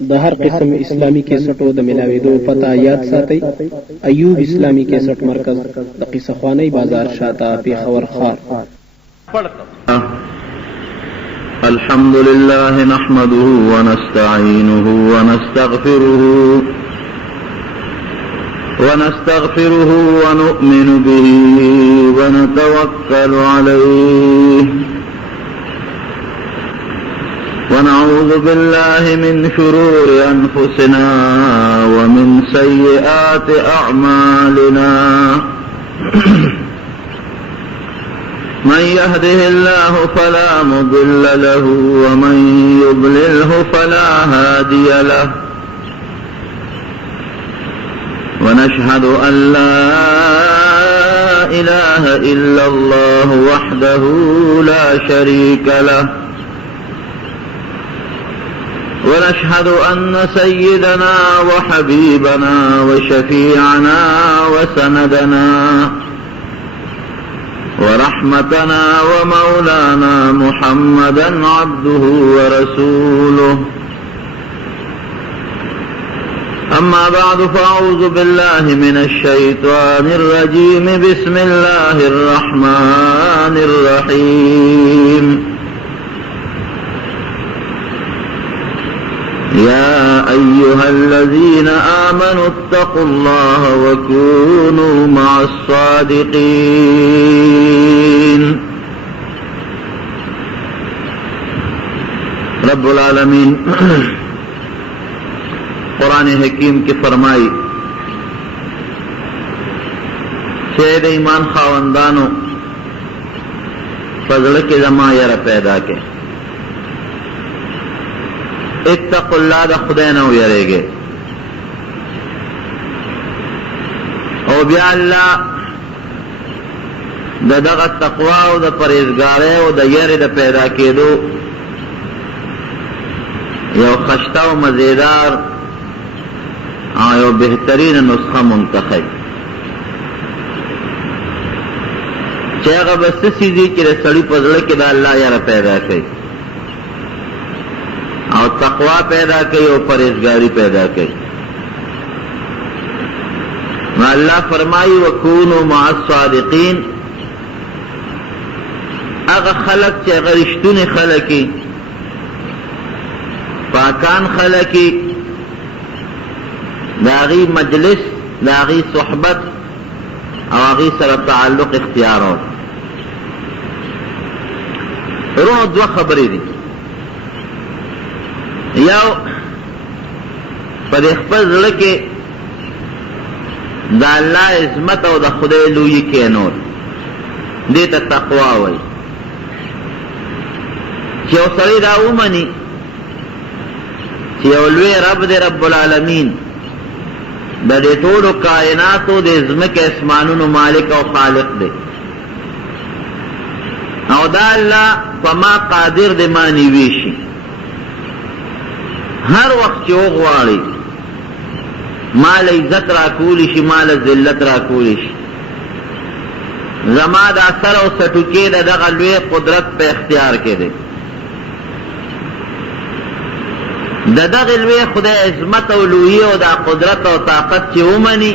د هر قسم اسلامی کیسټو د ملاويدو پتا یاد ساتئ. ایوب اسلامی کیسټ مرکز د قصه خوانی بازار شاته پیښور خار. الحمد لله نحمده ونستعينه ونستغفره ونؤمن به ونتوكل عليه ونعوذ بالله من شرور أنفسنا ومن سيئات أعمالنا من يهده الله فلا مضل له ومن يضلله فلا هادي له ونشهد أن لا إله إلا الله وحده لا شريك له ونشهد أن سيدنا وحبيبنا وشفيعنا وسندنا ورحمتنا ومولانا محمدا عبده ورسوله. أما بعد فأعوذ بالله من الشيطان الرجيم. بسم الله الرحمن الرحيم. يا أيها الذين آمنوا اتقوا الله وكونوا مع الصادقين. رب العالمين قرآن حکیم کی فرمائی شہد ایمان خاوندانو فضل کے زما یر پیدا کے اتقوا اللہ دا خدای نو یرے گے او بیا اللہ دا دغا تقوی او دا پریزگارے او دا یر دا پیدا کے دو یو خشتہ و مزیدار یو بہترین نسخہ منتخب چاہے بس سیدھی کہ سڑی پزڑے کے دا اللہ یار پیدا کی اور تقوی پیدا کی اور پرہیزگاری پیدا کی. اللہ فرمائی وکونوا مع الصادقین. اگر خلق چاہے اگر رشتون خلقی پاکان خلقی داغی مجلس داغی صحبت او آغی سر تعلق اختیار ہو. رونو دو خبری دی یو پر اخفض لکے دا اللہ عظمت او دا خدای لوی کے نور دیتا تقوی ہوئی چیو سری دا اومنی چیو لوی رب دے رب العالمین دا دے ټولو کائناتو دے ځمکې اسمانونو مالک او خالق دے او دا اللہ فما قادر دے مانی ویشی ہر وقت چو غواړي مال عزت را کولی شي مال ذلت را کولی شي. زما دا سر او سټوکې د دغه لوی قدرت په اختیار کې دی. د دغه لوی خدای عظمت او لوی او دا قدرت او طاقت چې ومني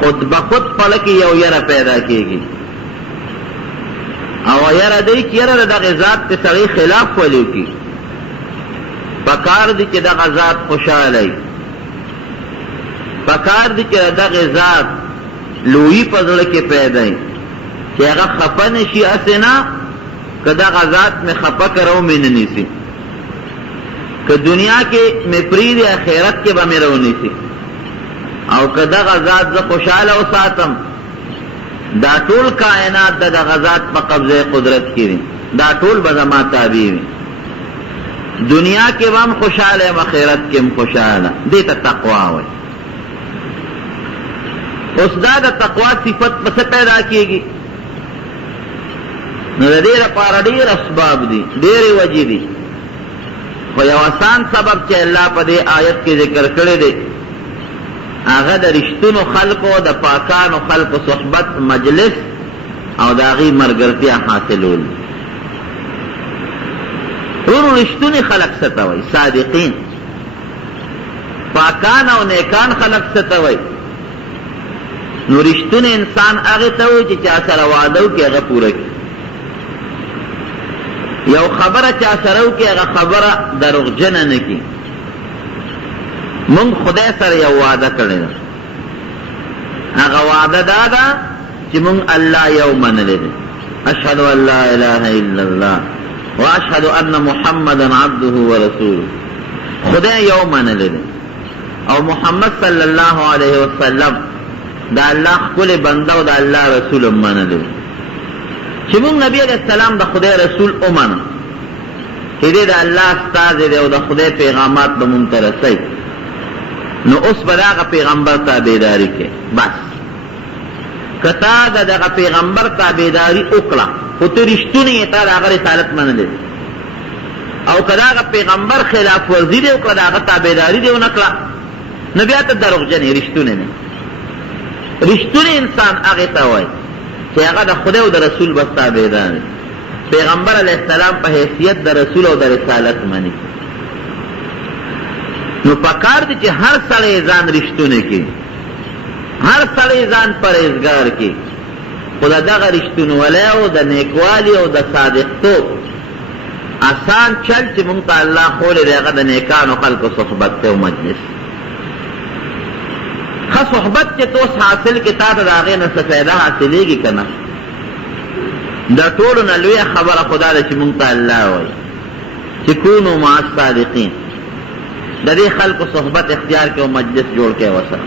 خود بخود پلکی یو یره پیدا کیږي او یره دی چې یره دغه ذات ته سړی خلاف ولیو کی پکار دی چې دغه ذات خوشاله ای پکار دی چې دغه ذات لوی پزړه کې پیدا ای چې هغه خفه نشي اسنا که دغه ذات میں خفه کرو مې نه نیسی که دنیا کې مې پریدي آخرت کې به مې رونی سي او که دغه ذات زه خوشاله وساتم دا ټول کائنات دغه ذات په قبضه قدرت کې دي دا ټول به زما تابع وي دنیا کې به هم خوشاله یم آخرت کې هم خوشاله. دې ته تقوا وایي. اوس دا د تقوا صفت پس پیدا کېږي نو د دې لپاره ډېر اسباب دي ډېرې وجې دي خو یو آسان سبب چې الله په دې آیت کې ذکر کړی دی هغه د رښتونو خلقو د پاکانو خلقو صحبت مجلس او د هغې ملګرتیا حاصلول. ورو رشتونی خلق ستوي صادقین، پاکان او نیکان خلق ستوي. نو رشتونی انسان هغه ته وي چې چا سره وعده وکړي هغه پوره کړي. یو خبره چا سره وکړي هغه خبره دروغجنه نه کړي. مونږ خدای سره یو وعده کړی ده، هغه وعده دا ده چې مونږ الله یو منلی دی. اشهد ان لا اله الا الله واشهد ان محمدا عبده ورسوله. خدای یو منلی دی او محمد صلی الله علیه وسلم دا الله خپل بنده او دا الله رسول منلی دی. چې مونږ نبی علیہ السلام د خدای رسول ومنو چې دی د الله استاد دی او د خدای پیغامات به مونږ ته رسوي، نو اوس به د هغه پیغمبر تابعداري کوي. بس کتا د دغه پیغمبر تابعداري وکړه خو ته رښتونی یې، تا د هغه رسالت منلی، او که د هغه پیغمبر خلاف ورزي دې وکړه، د هغه تابعداري دې ونه کړه، نو بیا ته دروغجن یې، رښتونی نه. رښتونی انسان هغې ته وایي چې هغه د خدای او د رسول بس تابعدار دی، پیغمبر علیه السلام په حیثیت د رسول او د رسالت مني. نو پکار دی چې هر سړی ځان رښتونی کړي، هر سړی ځان پرهیزګار کړي، خو د دغه رښتونولۍ او د نیکوالي او د صادقتوب آسان چل چې مونږ ته الله ښولی دی هغه د نیکانو خلکو صحبت دی او مجلس. ښه صحبت چې ته اوس حاصل کړې، تا ته د هغې نه څه فایده حاصلېږي که نه؟ د ټولو نه لویه خبره خو دا ده چې مونږ ته الله وایي چې کونو مع الصادقین. د دې خلکو صحبت اختیار کړي او مجلس جوړ کړي ورسره.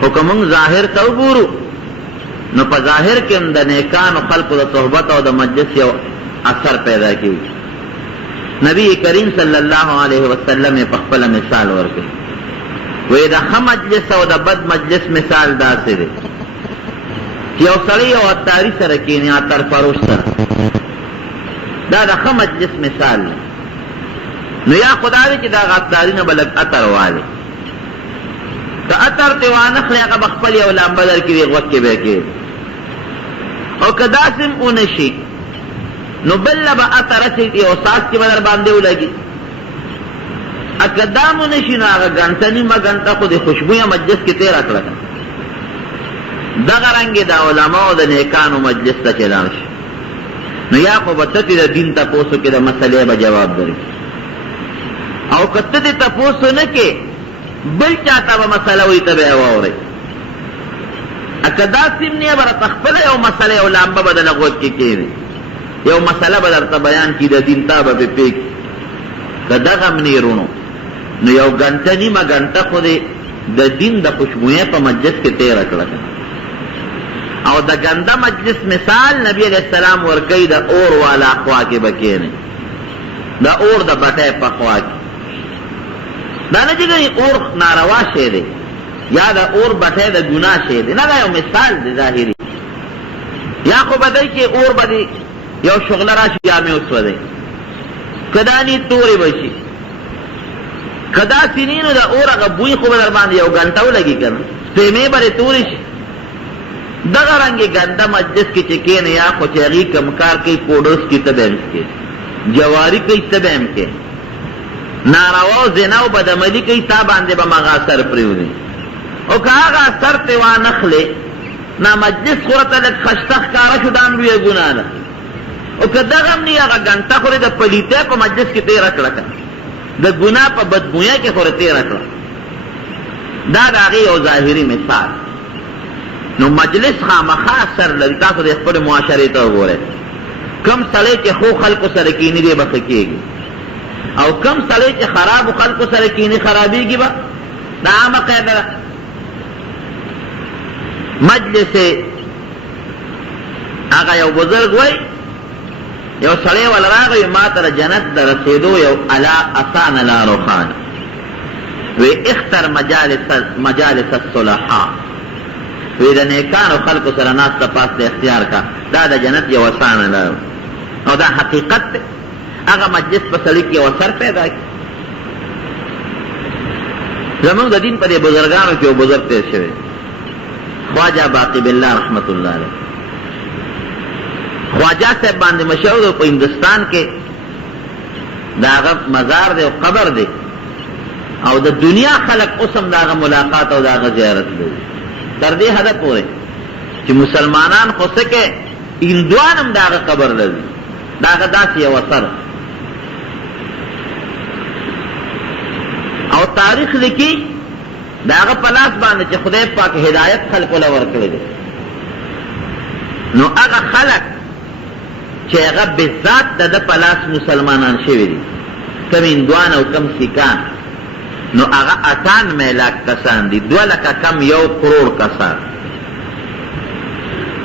خو که مونږ ظاهر ته وګورو نو په ظاهر کې هم د نیکانو خلکو د صحبت او د مجلس یو اثر پیدا کېږي. نبی کریم صلی الله علیه وسلم یې په خپله مثال ورکوي، وایي د ښه مجلس او د بد مجلس مثال داسې دی چې یو سړی یو عطاري سره کښېني، عطر فروش سره، دا د ښه مجلس مثال دی. نو یا خو دا دی چې د هغه عطاري نه به لږ عطر والي، که عطر ترې وانخلي هغه به خپل یو لامبه درکړي غوږ کې به یې کښېږدي، او که داسې هم ونه شي نو بل له به عطر اچوي یو څاڅکي به در باندې ولګي. اکه دا مو نه شي نو هغه ګنټه نیمه ګنټه خو د خوشبویه مجلس کې تېره کړه. دغه رنګې د علماو د نیکانو مجلس ته چې لاړ شي نو یا خو به ته د دین تپوسو کې د مسلې به جواب درکړي، او که ته دې تپوسو نه کې بل چاته به مسله وایي ته به یې واورئ. اکه داسې هم نه به راته خپله یو مسله یو لامبه به د غوږ کې کښېني، یو مسله به درته بیان کړي د دین، تا به پرې پوه کړي. که دغه هم نه رونو نو یو ګنټه نیمه ګنټه خو دې د دین د خوشبویۍ په مجلس کې تېره کړه. او د ګنده مجلس مثال نبی علیہ السلام ورکوي د اور والا خوا کې به کښېنئ، د اور د بټۍ په خوا کې. دا نه چې ګنې اور ناروا شی دی یا د اور بټۍ د ګناه شی دی، نه، دا یو مثال دی ظاهري. یا خو به دی چې اور به دی یو شغله راشي جامې وسوځئ، که دا نی تورې به شي، که داسې نی نو د اور هغه بوی خو به در باندې یو ګنټه ولګي که نه، سپېمې به دې تورې شي. دغه رنګې ګنده مجلس کې چې کښېنې یا خو چې هغې کم کار کوي پوډرس کې ته به هم کې، جواري کوي ته به هم کې، ناروا او زنا او بدعملي کوي تا باندې به مغه اثر پرېږدي. او که هغه اثر ترې وانخلې نا مجلس خو راته لږ خشته ښکاره شو، دا هم لویه ګناه ده. او که دغه هم نه هغه ګنټه خو د پلیتۍ په مجلس کې تېره کړه، د ګناه په بدبویۍ کې خو تېره کړه. دا د هغې یو ظاهري مثال. نو مجلس خامخا اثر لري. تاسو د خپلې معاشرې ته وګورئ، کم سړی چې ښو خلکو سره کښېني دی به ښه کېږي، او کم سړی چې خرابو خلکو سره کښېني خرابېږي به. دا عامه قاعده ده. مجلس هغه یو بزرګ وایي یو سړی ولا راغی ما ته د جنت د رسېدو یو اسانه لار وښانه، وی اختر مجالس الصلحاء، وی د نیکانو خلکو سره ناسته پاسته اختیار کا، دا د جنت یو اسانه لار. او دا حقیقت دی. هغه مجلس په سړي کې یو اثر پیدا کړي. زمونږ د دین په دې بزرګانو کې یو بزرګ تېر شوی خواجه باقی بالله رحمت الله علیه. خواجه صاحب باندې مشهور په هندوستان کې داغه مزار دی او قبر دی او د دنیا خلق اوسم داغه ملاقات او داغه زیارت دی تر دې حد پورې چې مسلمانان خو سکه هندوانم داغه قبر لري داغه داسې یو اثر او تاریخ لیکي داغه پلاس باندې چې خدای پاک هدایت خلق له ورکړي دي نو هغه خلق چې هغه بذات د پلاس مسلمانان شوي دي کم هندوان او کم سیکان نو هغه 98 لاکھ کسان دي 2 لکه کم 1 کروڑ کسان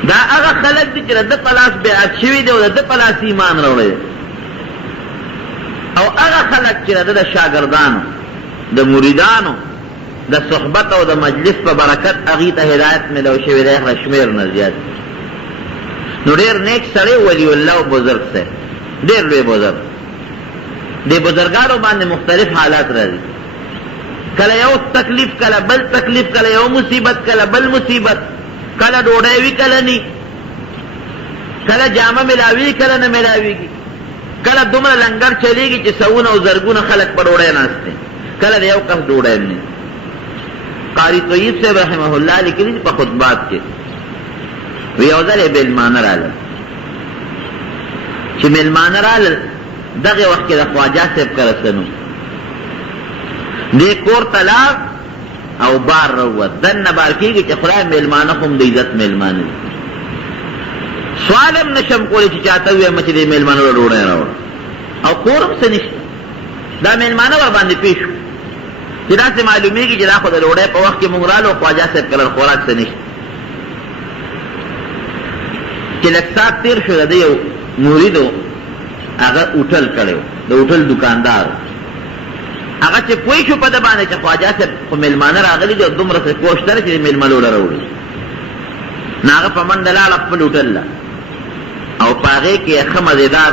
دا هغه خلق دي چې د پلاس بیعت شوي دي او د پلاس ایمان راوړي او هغه خلق چې د شاګردانو د مریدانو د صحبت او د مجلس په برکت هغې ته هدایت ملو شوي دی هغه شمېر نه زیات نو ډېر نیک سړی ولی الله او بزرګ سړی ډېر لوی بزرګ د بزرګانو باندې مختلف حالات راځي کله یو تکلیف کله بل تکلیف کله یو مصیبت کله بل مصیبت کله ډوډۍ وي کله نی کله جامه ملاوي کله نه ملاويږي کله دومره لنګر چلیږي چې سوونه او زرګونه خلک په ډوډۍ ناست دي کله د یو کس ډوډۍ نه قاری طیب صاحب رحمه الله لیکلي په خطبات کې وی یو ځل یې میلمانه راغلل چې میلمانه راغلل دغه وخت کې د خواجه صاحب کره سنو دې کور ته لاړ او بار راووت دننه بار کېږي چې خدای میلمانه خو هم د عزت میلمانه دي سوال هم نشم کولی چې چاته ووایم چې دې میلمانه له ډوډۍ راوړه او کور هم څه نشته دا میلمانه ورباندې پېښ شو چې داسې معلومېږي چې دا خو د ډوډۍ په وخت کې موږ رالو خواجه صاحب کله خوراک څه نشته چې لږ ساعت تېر شو د یو مریدو هغه هوټل کړی و د هوټل دوکاندار هغه چې پوه شو په ده باندې چې خواجه صاحب خو میلمانه راغلي دي او دومره څه کوښ لري چې میلمه له راوړي نو هغه په منډه لاړه خپل هوټل له او په هغې کې یې ښه مزېدار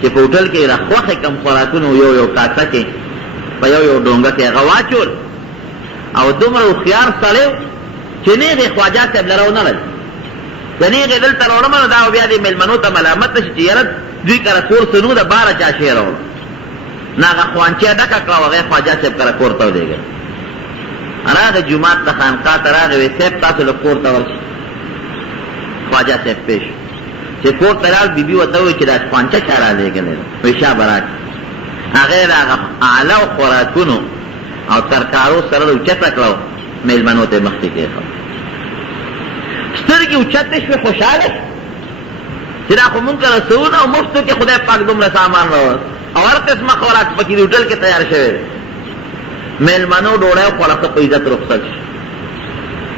چې په هوټل کې یې خوښې کم خوراکونه یو یو کاسه کې په یو یو ډونګه کې هغه واچول او دومره هوښیار سړی و چې نیغ یې خواجه صاحب له راونه لري که نیغ یې دلته راوړمه نو دا بیا دې میلمنو ته ملامت نه شي چې یاره دوی کره کور څه نو د باره چا شی راوړه نه هغه خوانچه ډکه کړه او هغه خواجه صاحب کره کور ته ولېږه راغی جومات ته خانقاه ته راغی وی صاحب تاسو له کور ته ورشئ خواجه صاحب پېښ چې کور ته راغ بیبي ورته وویل چې دا خوانچه چا رالېږلی ده وی شابه راکړه هغې د هغه اعلی خوراکونو او ترکارو سره د اوچته کړه میلمنو ته یې مخکې کېښود سترګې اوچتې شوې خوشحاله چې دا خو مونږ کره څهونه او مفتو کې خدای پاک دومره سامان راوړ او هر قسمه خوراک پکې د هوټل کې تیار شوی دی میلمنو ډوډۍ وخوړه ښه په عزت رخصت شو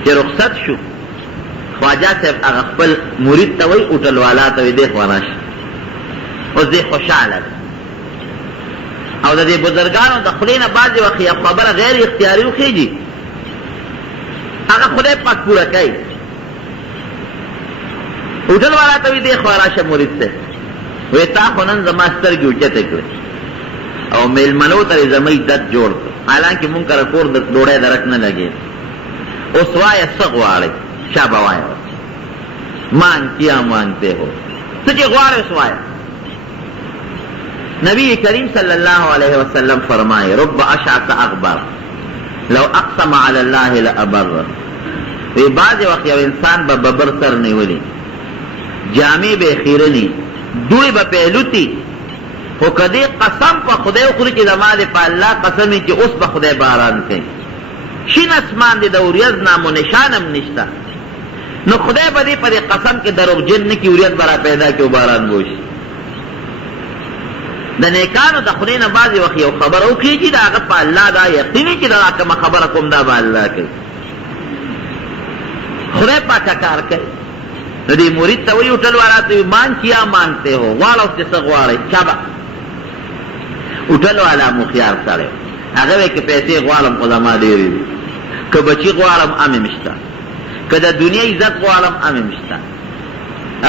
چې رخصت شو خواجه صاحب هغه خپل مرید ته وایي هوټل والا ته وایي دې خوا راشه اوس دې خوشحاله ده او د دې بزرګانو د خولې نه بعضې وخت یو خبره غیر اختیاري وخېږي هغه خدای پاک پوره کوي هوټل والا ته وایي دې خوا راشه مرید ته وی تا خو نن زما سترګې اوچتې کړې او میلمنو ته یې زما عزت جوړ کړ حالانکې مونږ کره کور د ډوډۍ درک نه لګېد اوس وایه څه غواړئ شابه وایه مانگ کیا مانگتے ہو څه چې غواړئ اوس وایه نبی کریم صلی اللہ علیہ وسلم فرمائے رب اشعث اغبر لو اقسم علی اللہ لابر وی بعض وقت یو انسان به ببر سر نیولی جامې به خیرنی دوی به پهلوتی خو کدی قسم په خدای وخوري چې زما دې په الله قسم چې اوس به خدای باران کوي شین اسمان دې د اوریځ نام و نشان هم نشته نو خدای به دې په دې قسم کې دروغجن نه کړي اوریځ به را پیدا کړي او باران وشي د نیکانو د خدای نه بعضې وخت یو خبره وکړي چې د هغه په الله دا یقیني چې دا کومه خبره کوم دا به الله کوي خدای پاکه کار کوي نو دې مرید ته وایي هوټل والا ته وایي مان کیا مانگتے ہو غواړه اوس چې څه غواړئ چابه هوټل والا مخیار سړی هغه وایي که پیسې غواړم خو زما ډېرې دي که بچي غواړم هم یې شته که د دنیا عزت غواړم هم یې شته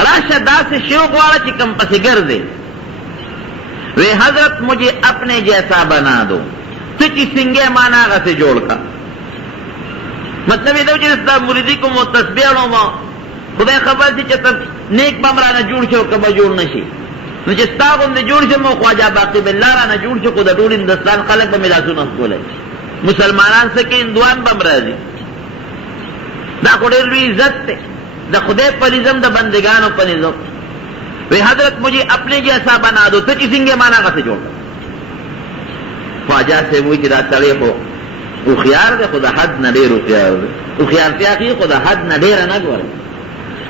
راشه داسې شی غواړه چې کم پسې ګرځې وی حضرت مجھے اپنے جیسا بنا دو تو چی سنگے مانا آگا سے جوڑ کا مطلب یہ دو چیز تا مریدی کو مو تسبیح لو ما خدای خبر سی چی تب نیک بمرانا جوڑ شو کبا جوڑ نشی نو چې ستا غوندې جوړ شم او خواجه باقی بالله رانه جوړ شي، خو د ټول هندوستان خلک به مې لاسونه ښکولی، مسلمانان څه کې هندوان به م راځي. دا خو ډېر لوی عزت دی د خدای په نظم، د بندگانو په نظم. وی حضرت مجھے اپنے جیسا بنا دو، تو کسی کے مانا کا سے جوڑ. خواجہ سے وہی دا سڑے ہو اخیار دے خدا حد نہ ډیر اخیار دے، اخیارتیا کی خدا حد نہ ډیر نه ګوري.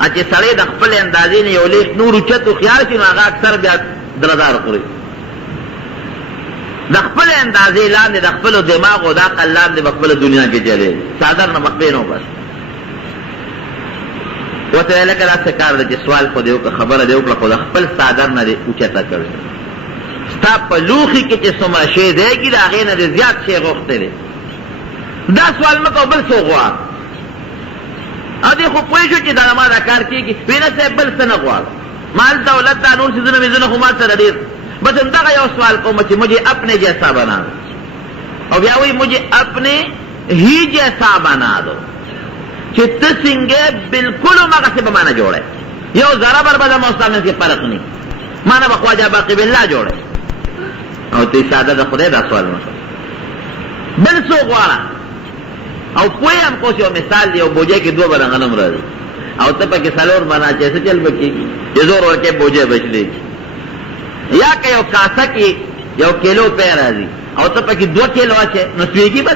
اچھا سړی د خپل اندازې نه یو لیک نور اوچت اخیار شي نو هغه اکثر بیا درزار خوري. د خپل اندازې لاندې د خپل دماغ او د عقل لاندې په خپل دنیا کې چلے صادر نه مخبې نو بس. وته لکه دا څه کار دی چې سوال خو دی او خبره دی او خو خپل صادر نه دی اوچته کړی. ستا په لوښي کې چې څومره شی دیږي د هغې نه د زیات شی غوښتی دی. دا سوال مه کوه بل څه غواړه. او دی خو پوه شو چې دا ما دا کار کېږي، وی نه صاحب بل څه نه غواړه، مال دولت دا نور څیزونه ویزونه خو ما سره ډېر، بس همدغه یو سوال کوم چې مجھے اپنے جیسا بنا دو. او بیا وایي مجھے اپنے ہی جیسا بنا دو، چې ته څنګه بالکل همغسې به ما نه جوړی، یو ذره بر به زما او ستا منځ کې فرق نه ما نه به خواجه باقي بالله جوړی. او ته ساده د خدای دا سوال نه بل څه غواړه. او پوه یم اوس یو مثال دی، یو بوجۍ کې دوه بره غنم راځي او ته پکې څلور منه چې څه چل به کېږي چې زور ورکې بوجۍ بچلېږي. یا که یو کاسه کې یو کیلو پی راځي او ته پکې 2 کیلو اچې نو سویږي به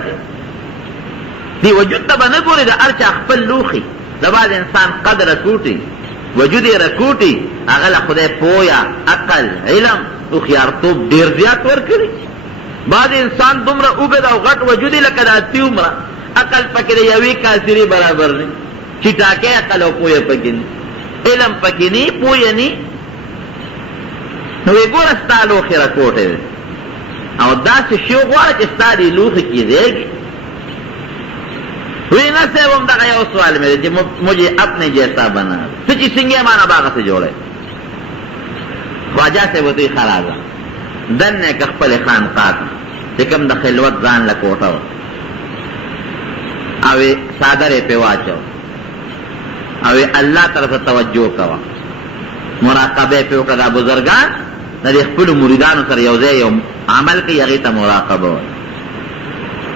دی وجود ته به نه ګورې، د هر چا خپل لوښي. د بعض انسان قد رکوټي وجود یې رکوټي، هغه له خدای پویا عقل علم هوښیارتوب ډېر زیات ورکړي. بعض انسان دومره اوږد او غټ وجود یې لکه د اتي عمره، عقل پکې د یوې کاسرې برابر نه، چې ټاکې عقل او پویه پکې نه، علم پکې نه، پویه نه. نو وی ګوره ستا لوښي رکوټی دی او داسې شی غواړه چې ستا دې لوښي کې دیږي. وی نه صاحب همدغه یو سوال مې دی چې مجھے اپنے جیسا بنا ته چې څنګه مانا باغه سے جوړی. خواجه صاحب ورته ښه راځه دننه که خپلې خانقاه ته چې کوم د خلوت ځان له کوټه وه او څادر یې پرې واچو او الله طرف ته توجه کوه، مراقبه یې پرې وکړه. دا بزرګان د دې خپلو مریدانو سره یو ځای یو عمل کوي، هغې ته مراقبه وایي.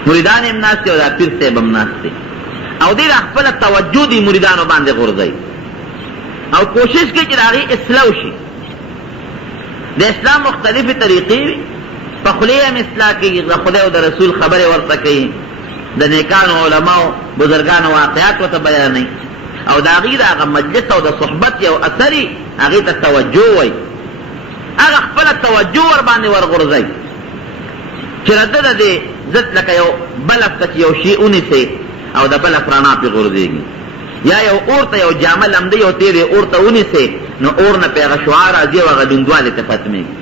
مریدان هم ناست دي او دا پیر صاحب هم ناست دی او دې د خپله توجه دې مریدانو باندې غورځوي او کوشش کوي چې د هغې اصلاح وشي. د اسلام مختلفې طریقې وي، په خولې هم اصلاح کوي، د خدای او د رسول خبرې ورته کوي، د نیکانو علماو بزرګانو واقعات ورته بیانوي او د هغې د هغه مجلس او د صحبت یو اثر یې هغې ته توجه وایي. هغه خپله توجه ور باندې ورغورځوي چې د ده د دې ضد لکه یو بلف ته چې یو شي ونیسئ او د بلف رڼا پرې غورځېږي، یا یو اور ته یو جامه لمدی او تیرې اور ته ونیسئ نو اور نه پرې هغه شعاع راځي او هغه لوندوالې ته ختمېږي.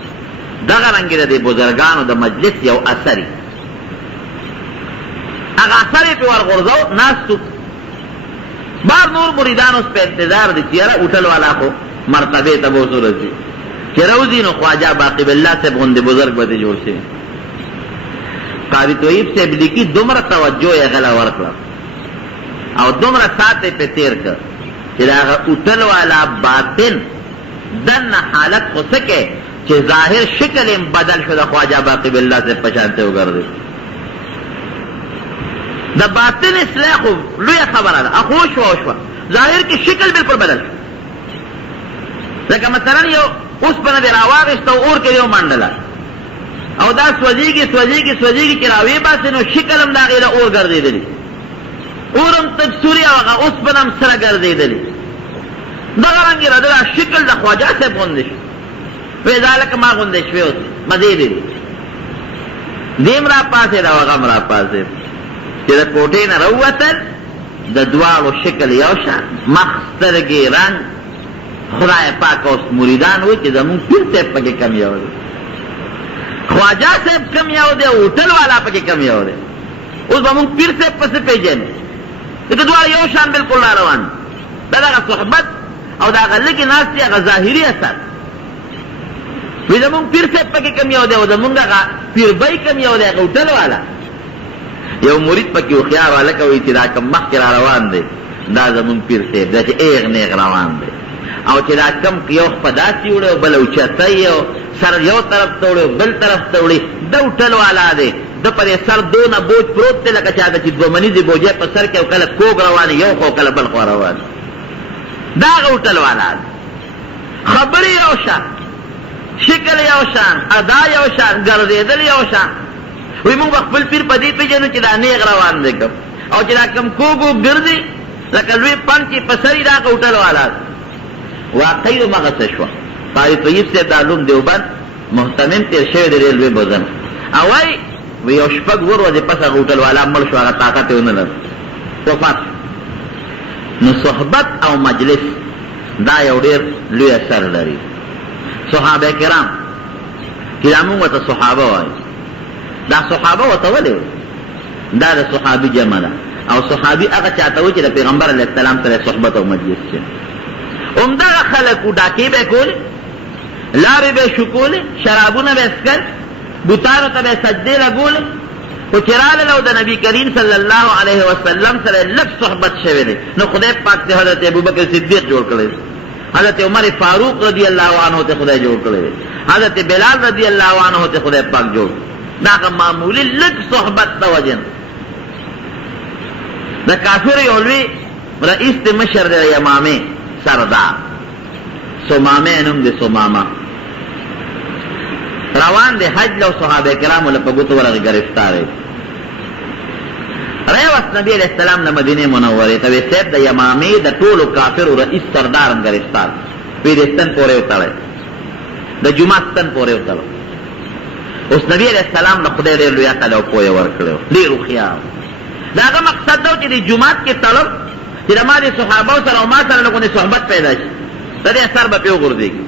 دغه رنګې د دې بزرګانو د مجلس یو اثر یې هغه اثر یې پرې ورغورځو ناستو. بار نور مریدان اوس په انتظار دي چې یاره هوټل والا خو مرتبې ته به اوس ورسي چې روځي نو خواجه باقي بالله صاحب غوندې بزرګ به دې جوړ شي. قاری طیب صاحب لیکي دومره توجه یې هغه له ورکړه او دومره ساعت یې پرې تېر کړ چې د هغه هوټل والا باطن دننه حالت خو څه کې چې ظاهر شکل یې بدل شو د خواجه باقي بالله صاحب په شان ته وګرځېد. د باطن اصلاح خو لویه خبره ده، اخو شوه ظاهر کې شکل بالکل بدل شو. لکه مثلا یو اوسپنه دې راواغېسته او اور کې یې ومنډله او دا سوځېږي چې راویې باسې نو شکل هم د هغې له اور ګرځېدلي، اور هم تکسوري او هغه اوسپنه هم سره ګرځېدلي. دغه رنګې راده دا شکل د خواجه صاحب غوندې شو. وی دا لکه ما غوندې شوې اوس مزې دې دیم را پاسېد او هغه هم را پاسېد چې د کوټې نه راووتل د دواړو شکل یو شان، مخ سترګې رنګ. خدای پاک اوس مریدان وایي چې زمونږ پیر صاحب پکې کم یو دی، خواجه صاحب کم یو دی، هوټل والا پکې کم یو دی. اوس به مونږ پیر صاحب پسې پېژنو ځکه دواړه یو شان بلکل را روان دا دغه صحبت او د هغه لږې ناستې هغه ظاهري اثر. وایي زمونږ پیر صاحب پکې کم یو دی او زمونږ هغه پیربی کم یو دی، هغه هوټل والا. یو مرید پکې هوښیار هلکه وایي چې دا کوم مخکې را روان دی دا زمونږ پیر صاحب دی چې ایغ نیغ روان دی او چې دا کم یو خپه داسې وړي او بل اوچتی او سر یو طرف ته وړي او بل طرف ته وړي د هوټل والا دی د پر سر دونه بوج پروت دی لکه چا د چې دوه منیزې بوجۍ په سر کې او کله کوږ روان یو خو کله بل خوا روان دا هغه هوټل والا دی خبرې یو شان شکل یو شان ادا یو شان ګرځېدل یو شان وی موږ خپل پیر په دې پېژنو چې دا نیغ روان دی کم او چې دا کم کوږ ګرځي لکه لوی پن چې په سر یې دا هغه هوټل والا دی واقعي همغسې شوه قاري طیب صاحب د علوم دیوبند محتمم تېر شوی د ریلوې بوزن او وایي یو شپږ ورځې پس هغه هوټل والا مړ شو هغه طاقت یې ونه لرل وفات نو صحبت او مجلس دا یو ډېر لوی اثر لري صحابه کرام کرامون ورته صحابه وایي دا صحابه ورته ولې دا د صحابي جمع ده او صحابي هغه چاته وایي چې د پیغمبر علیه السلام سره صحبت او مجلس چې همدغه خلک و ډاکې به یې کولې لارې به یې شکولې شرابونه به یې څکل بوتانو ته به یې سجدې لګولې خو چې راغلل او د نبي کریم صلی الله علیه وسلم سره لږ صحبت شوی دی نو خدای پاک ته حضرت ابوبکر صدیق جوړ کړی دی حضرت عمر فاروق رضی الله عنه ته خدای جوړ کړی دی حضرت بلال رضی الله عنه ته خدای پاک جوړ دا هغه معمولي لږ صحبت د وجې نه د کافرو یو لوی رئیس د مشر د یمامې سردار سمامه نوم دی سمامه روان دی حج لو صحابه کرامو له په ګوتو ورغې ګرفتار دی راوست نبی علیہ السلام د مدینې منورې ته وی صاحب د یمامې د ټولو کافرو رئیس سردار هم ګرفتار وی د ستن پورې وتړی د جومات ستن پورې وتړی اوس نبی علیہ السلام له خدای ډېر لوی عقل او پوهه ورکړی ډېر هوښیار د هغه مقصد دا و چې د جومات کې تړم چې د ما د صحابو سره او ما سره لږونې صحبت پیدا شي د دې اثر به پرې وغورځېږي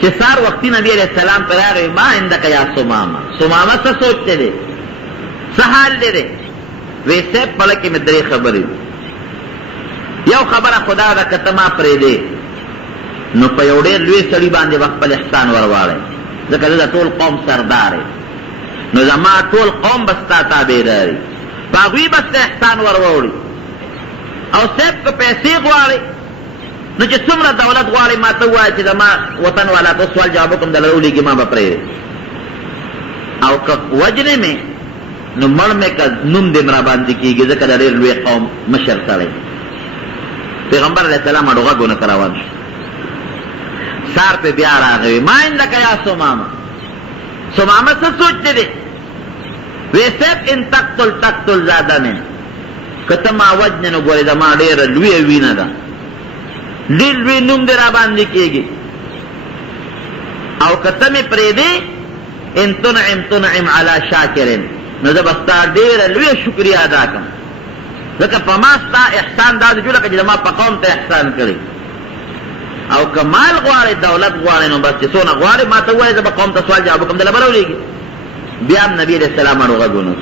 چې سار وختي نبی علیہ السلام پر راغی ما عندک یا سمامه سمامه څه سوچتے دی څه حال دی دی وی صاحب پړه کې مې درې خبرې یو خبره خدا ده که ته ما پرېږدې نو په یو ډېر لوی سړي باندې به خپل احسان ورواړی ځکه زه د ټول قوم سردار نو زما ټول قوم به ستا تابعداري په هغوی به ستا احسان وروړي او صاحب که پیسې غواړي نو چې څومره دولت غواړي ما ته ووایه چې زما وطن والا ته سوال جواب وکړم دله راولېږي ما به پرېږدې او که وجنې مې نو مړ مې که نوم دې را باندې کېږي ځکه د ډېر لوی قوم مشر سړی پیغمبر علیه السلام اډو غږونه ته روان شو سار پې بیا راغی ما عندک یا سمامه سمامه څه سوچتے دی وی صاحب ان تقتل زاده من که ته ما وجنې نو ګورې زما ډېره لویه وینه ده ډېر لوی نوم دې را باندې کېږي او که ته مې پرېږدې ان تنعم علی شاکرین نو زه به ستا ډېره لویه شکریه ادا کړم ځکه په ما ستا احسان دا جو لکه چې زما په قوم ته احسان کړی او که مال غواړې دولت غواړې نو بس چې څونه غواړې ما ته ووایې زه به قوم ته سوال جواب وکړم دله به راولېږي بیا هم نبي علیه السلام اړو غږونه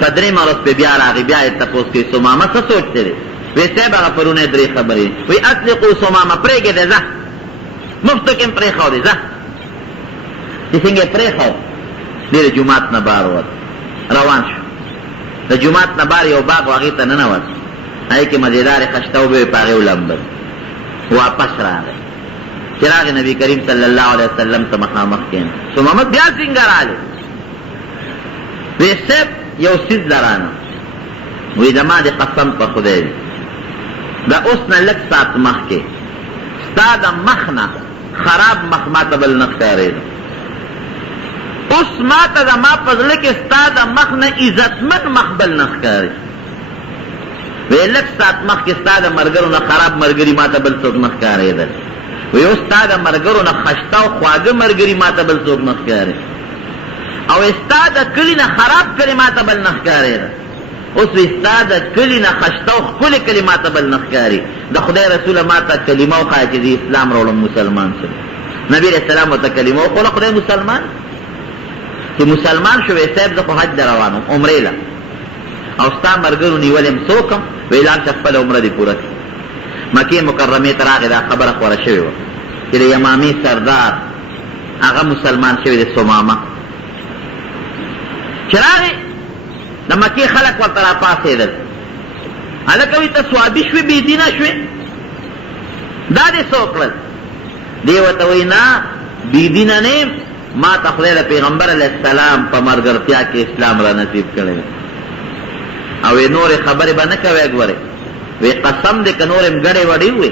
په درېیمه ورځ پې بیا راغی بیا یې تپوس کوي سمامه څه سوچتے دی وی صاحب هغه پرونه درې خبرې وی اطلقو سمامه پرېږدې ځه مفتو کې هم پرېښودې ځه چې څنګه یې پرېښود دی د جومات نه بار ووت روان شو د جومات نه بار یو باغ و هغې ته ننوت هغې کې مزېدارې خشته اوبه وې په هغې ولمبل واپس راغی چې راغی نبي کریم صلی الله علیه وسلم ته مخامخ کېنه سمامه بیا څنګه راغلی وی صاحب یو څیز لرانه وی زما د قسم په خدای دی دا اوس نه لږ ساعت مخکې ستا د مخ نه خراب مخ ما ته بل نه ښکارېده اوس ما ته زما په زړه کې ستا د مخ نه عزتمن مخ بل نه ښکاري وی لږ ساعت مخکې ستا د ملګرو نه خراب ملګري ما ته بل څوک نه ښکارېدل وی اوس ستا د ملګرو نه خشته او خواږه ملګري ما ته بل څوک نه ښکاري او ستا د کلي نه خراب کلي ما ته بل نه ښکارېده اوس ستا د کلي نه خشته او ښکلې کلي ما ته بل نه ښکاري د خدای رسوله ما ته کلمه وښایه چې د اسلام راوړم مسلمان شم نبي علیه السلام ورته کلمه وښوله خدای مسلمان چې مسلمان شو وی صاحب زه خو حج ته روان وم عمرې له او ستا ملګرو نیولې م څوک م وی لاړ شه خپله عمره دې پوره کړي مکې مکرمې ته راغې دا خبره خوره شوې وه چې د یمامي سردار هغه مسلمان شوی دی سمامه چې راغې د مکې خلک ورته راپاڅېدل هلکوی ته ثوابي شوې بې دینه شوې دا دې څه وکړل دی ورته وایي نه بې دینه نه یم ما ته خدای د پیغمبر علیه السلام په ملګرتیا کې اسلام را نصیب کړی او نورې خبرې به نه کوې ګورې وی قسم دې که نور یم ګډې وډې وې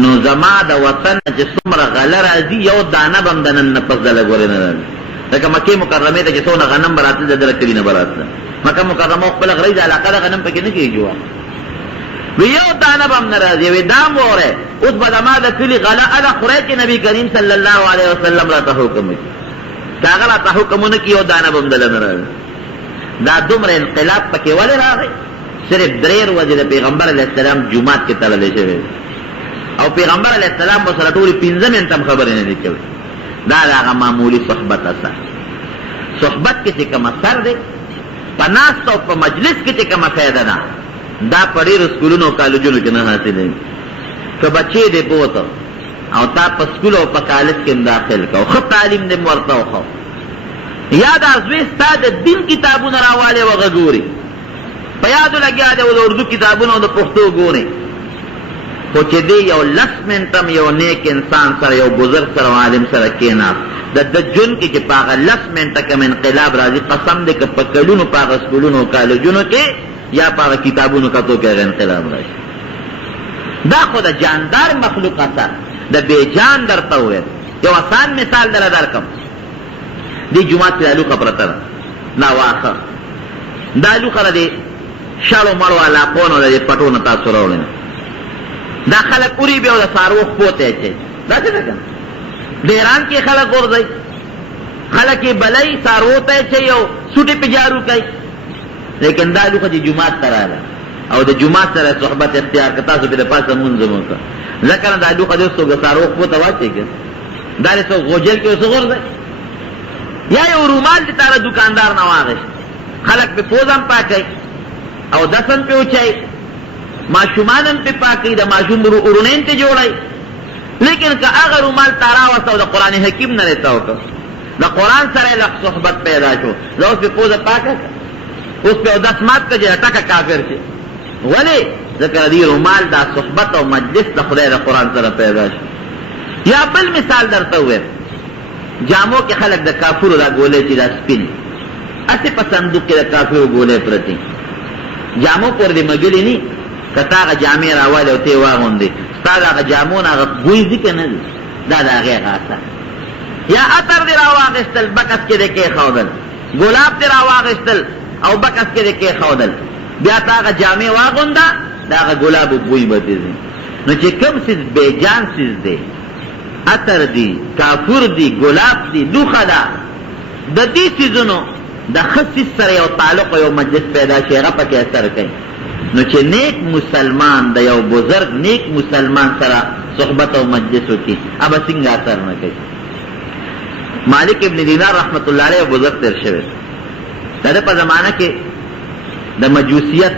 نو زما د وطن چې څومره غله راځي یو دانه به هم د نن نه پس دله ګورې نه راځي لکه مکې مکرمې ته چې څونه غنم به راتله د دله کلي نه به راتله مکه مکرمه خپله غرۍ د علاقه د غنم پکې نه کېږي جوړه وی یو دانه به هم نه راځي وی دا م وری اوس به زما د کلي غله هغه خورئ چې نبي کریم صلی الله علیه وسلم راته حکم وکړي چې هغه راته حکم ونه کړي یو دانه به هم دله نه راځي دا دومره انقلاب پکې ولې راغی صرف درې ورځې د پیغمبر علیه السلام جومات کې تړلی شوی او پیغمبر علیه السلام به سره ټولې 15 منټه هم خبرې نه دي کړې دا د هغه معمولي صحبت اثر صحبت کې چې کوم اثر دی په ناست او په مجلس کې چې کومه فایده ده دا په ډېرو سکولونو او کالجونو کې نه حاصلوي که بچې دې بوته او تا په سکول او په کالج کې هم داخل که او ښه تعلیم دې ورته وښو یا دا زوی ستا د دین کتابونه راوالی وغه ګوري په یادو لګیا دی او د اردو کتابونه او د پښتو ګوري خو چې دی یو 10 منټم یو نیک انسان سره یو بزرگ سره او عالم سره کېناست د ژوند کې چې په هغه 10 منټه کم انقلاب راځي قسم دی که په کلونو په هغه سکولونو او کالجونو کې یا په هغه کتابونو کتو کې هغه انقلاب راشي دا خو د جاندار مخلوق اثر د بېجان درته وویل یو آسان مثال دله درکم دی جماعت کې دا لوښه پرته ده دا واښه دا لوښه د دې شړو مړو علاقو نه د دې پټو نه تاسو راوړی دا خلک اوري بیا د څاروو خپو ته اچوي داسې ده که نه ډیران کې خلک غورځوي خلک یې بلوي څاروو ته اچوي او سوټې پې جارو کوي لیکن دا لوښه چې جومات ته راغله او د جومات سره صحبت اختیار که تاسو پې د پاسه مونځ هم وکړه ځکه نه دا لوښه دې اوس څوک د څاروو خپو ته واچوي که دا دې څوک غوجل کې اوس غورځوي یا یو رومال دې تاله دکاندار نه واغېست خلک پې پوز هم پاکوي او دسن پې وچوي ماشومان هم پې پاکوي د ماشوم ورونین پې جوړوي لیکن که هغه رومال تا راوست او د قرآن حکیم نه دې ته وکړ د قرآن سره لږ صحبت پیدا شو زه اوس پې پوزه پاکه اوس پې اودس مات که چې ټکه کافر شي ولې ځکه دې رومال دا صحبت او مجلس د خدای د قرآن سره پیدا شي یا بل مثال درته وویم جامو کې خلک د کافرو دا ګولې چې دا سپین هسې په صندوق کې د کافرو ګولې پرتې جامو پورې دې مګلې نه که تا هغه جامې راوالې او ته یې واغوندې ستا د هغه جامو نه هغه بوی ځي که نه ځي دا د هغې هغه اثر یا عطر دې راواغېستل بکس کې دې کېښودل ګلاب دې راواغېستل او بکس کې دې کېښودل بیا تا هغه جامې واغونده د هغه ګلابو بوی به دې ځي نو چې کوم څیز بېجان څیز دی عطر دی کافور دی گلاب دی لوخه ده د دې څیزونو د ښه څیز سره یو تعلق او یو مجلس پیدا شي هغه پکې اثر کوي نو چې نیک مسلمان د یو بزرگ نیک مسلمان سره صحبت او مجلس وکړي هغه څنګه اثر نه کوي مالک ابن دینار رحمت الله علیه بزرگ تیر شوی د په زمانه کې د مجوسیت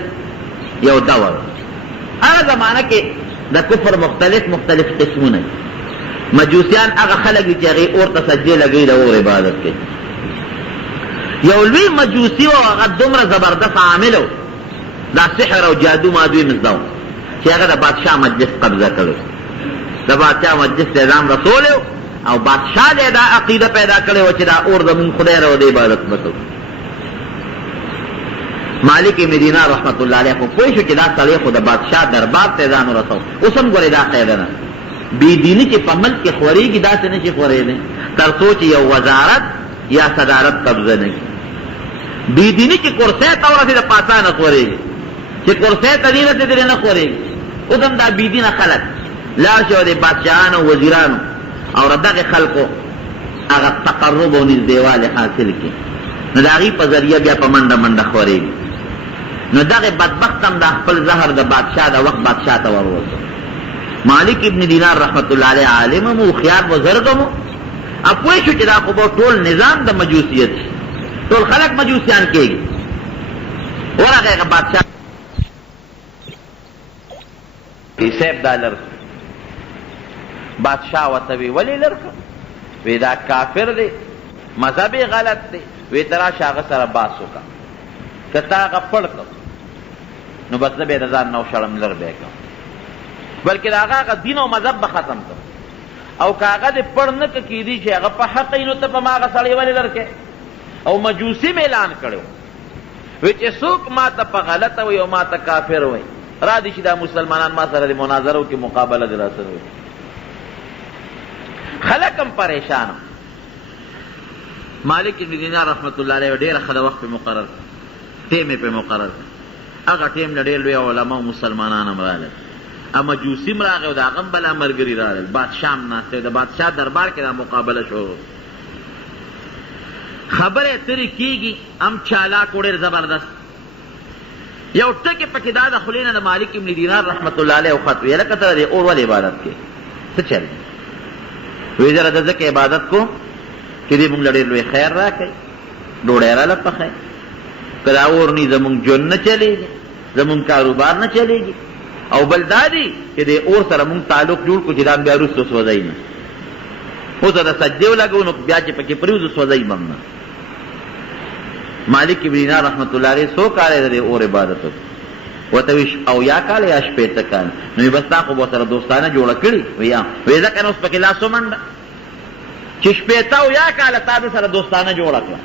یو دور هغه زمانه کې د کفر مختلف قسمونه مجوسیان هغه خلک دي چې هغې اور ته سجدې لګوي د اور عبادت کوي یو لوی مجوسي و هغه دومره زبردست عامل و دا سحر او جادو مادوی مزده و چې هغه د بادشاه مجلس قبضه کړی د بادشاه مجلس ته ځان رسولی او بادشاه دی دا عقیده پیدا کړې وه چې دا اور زمونږ خدای را و د عبادت مکو مالک ابن دینار رحمت الله علیه خو پوه شو چې دا سړی خو د بادشاه دربار ته ځان ورسو اوس هم ګورې دا قاعده ده بیدینی چې په ملک کې خورېږي داسې نه چې خورېدی تر څو چې یو وزارت یا صدارت قبضه نه کړي بیدینی چې کرسی ته ورسېده په اسانه خورېږي چې کرسی ته دې رسېدلې نه خورېږي اوس هم دا بیدینه خلک لاړ شي او د بادشاهانو وزیرانو او د دغې خلکو هغه تقرب او نږدېوالی حاصل کړي نو د هغې په ذریعه بیا په منډه منډه خورېږي نو دغې بدبخت هم دا خپل زهر د بادشاه د وخت بادشاه ته وروسو مالک ابن دینار رحمت الله علیه عالم هم هوښیار بزرګ هم اب پوه شو چې دا خو به ټول نظام د مجوسیت شي ټول خلک مجوسیان کېږي ورغی هغه بادشاه صاحب دا لرکه بادشاه ورته وی ولې لرکه وی دا کافر دی مذهب یې غلط دی وی ته راشه هغه سره بحث وکړه که تا هغه پړ کړ نو بس زه به د ځان نه وشړم لر به یې کوم بلکې د هغه دین او مذهب به ختم کړم او که هغه دې پړ نه که کېدي چې هغه په حق وي نو ته په ما هغه سړی ولې لر کې او مجوسي مې اعلان کړی وی چې څوک ما ته په غلطه وي او ما ته کافر وي را دي چې دا مسلمانان ما سره د مناظرو کې مقابله دې را سره وي خلک هم پریشان مالک ابن دینار رحمت الله علیه ډېره ښه د وخت پې مقرر ټیم یې پې مقرر هغه ټیم نه ډېر لوی علما او مسلمانان هم راغلل مجوسي هم راغی او د هغه هم بلا ملګري راغلل بادشاه هم ناست د بادشاه دربار کې دا مقابله شروع خبرې ترې کېږي هم چالاک و ډېر زبردست یو ټکې پکې دا د خولې نه د مالک ابن دینار رحمت الله علیه وخت وی لکه ته د اور ولې عبادت کې څه چل وی زه د ځکه عبادت کوم چې دې مونږ له ډېر لوی خیر راکوي ډوډۍ راله پخوي که دا اور نی زمونږ ژوند نه چلېږي زمونږ کاروبار نه چلېږي او بل دا دی چې دې اور سره مونږ تعلق جوړ کړو چې دا بیا وروسته سوځوي نه اوس د سجدې ولګو نو بیا چې پکې پرېوځو سوځوي به هم نه مالک ابن دینار رحمت الله علیه څو کاله د دې اور عبادت وکړو ورته وی اویا کاله یا شپېته کاله نو بس تا خو به سره دوستانه جوړه کړي وی ځکه نو اوس پکې لاس ومنډه چې شپېته اویا کاله تا د سره دوستانه جوړه کړه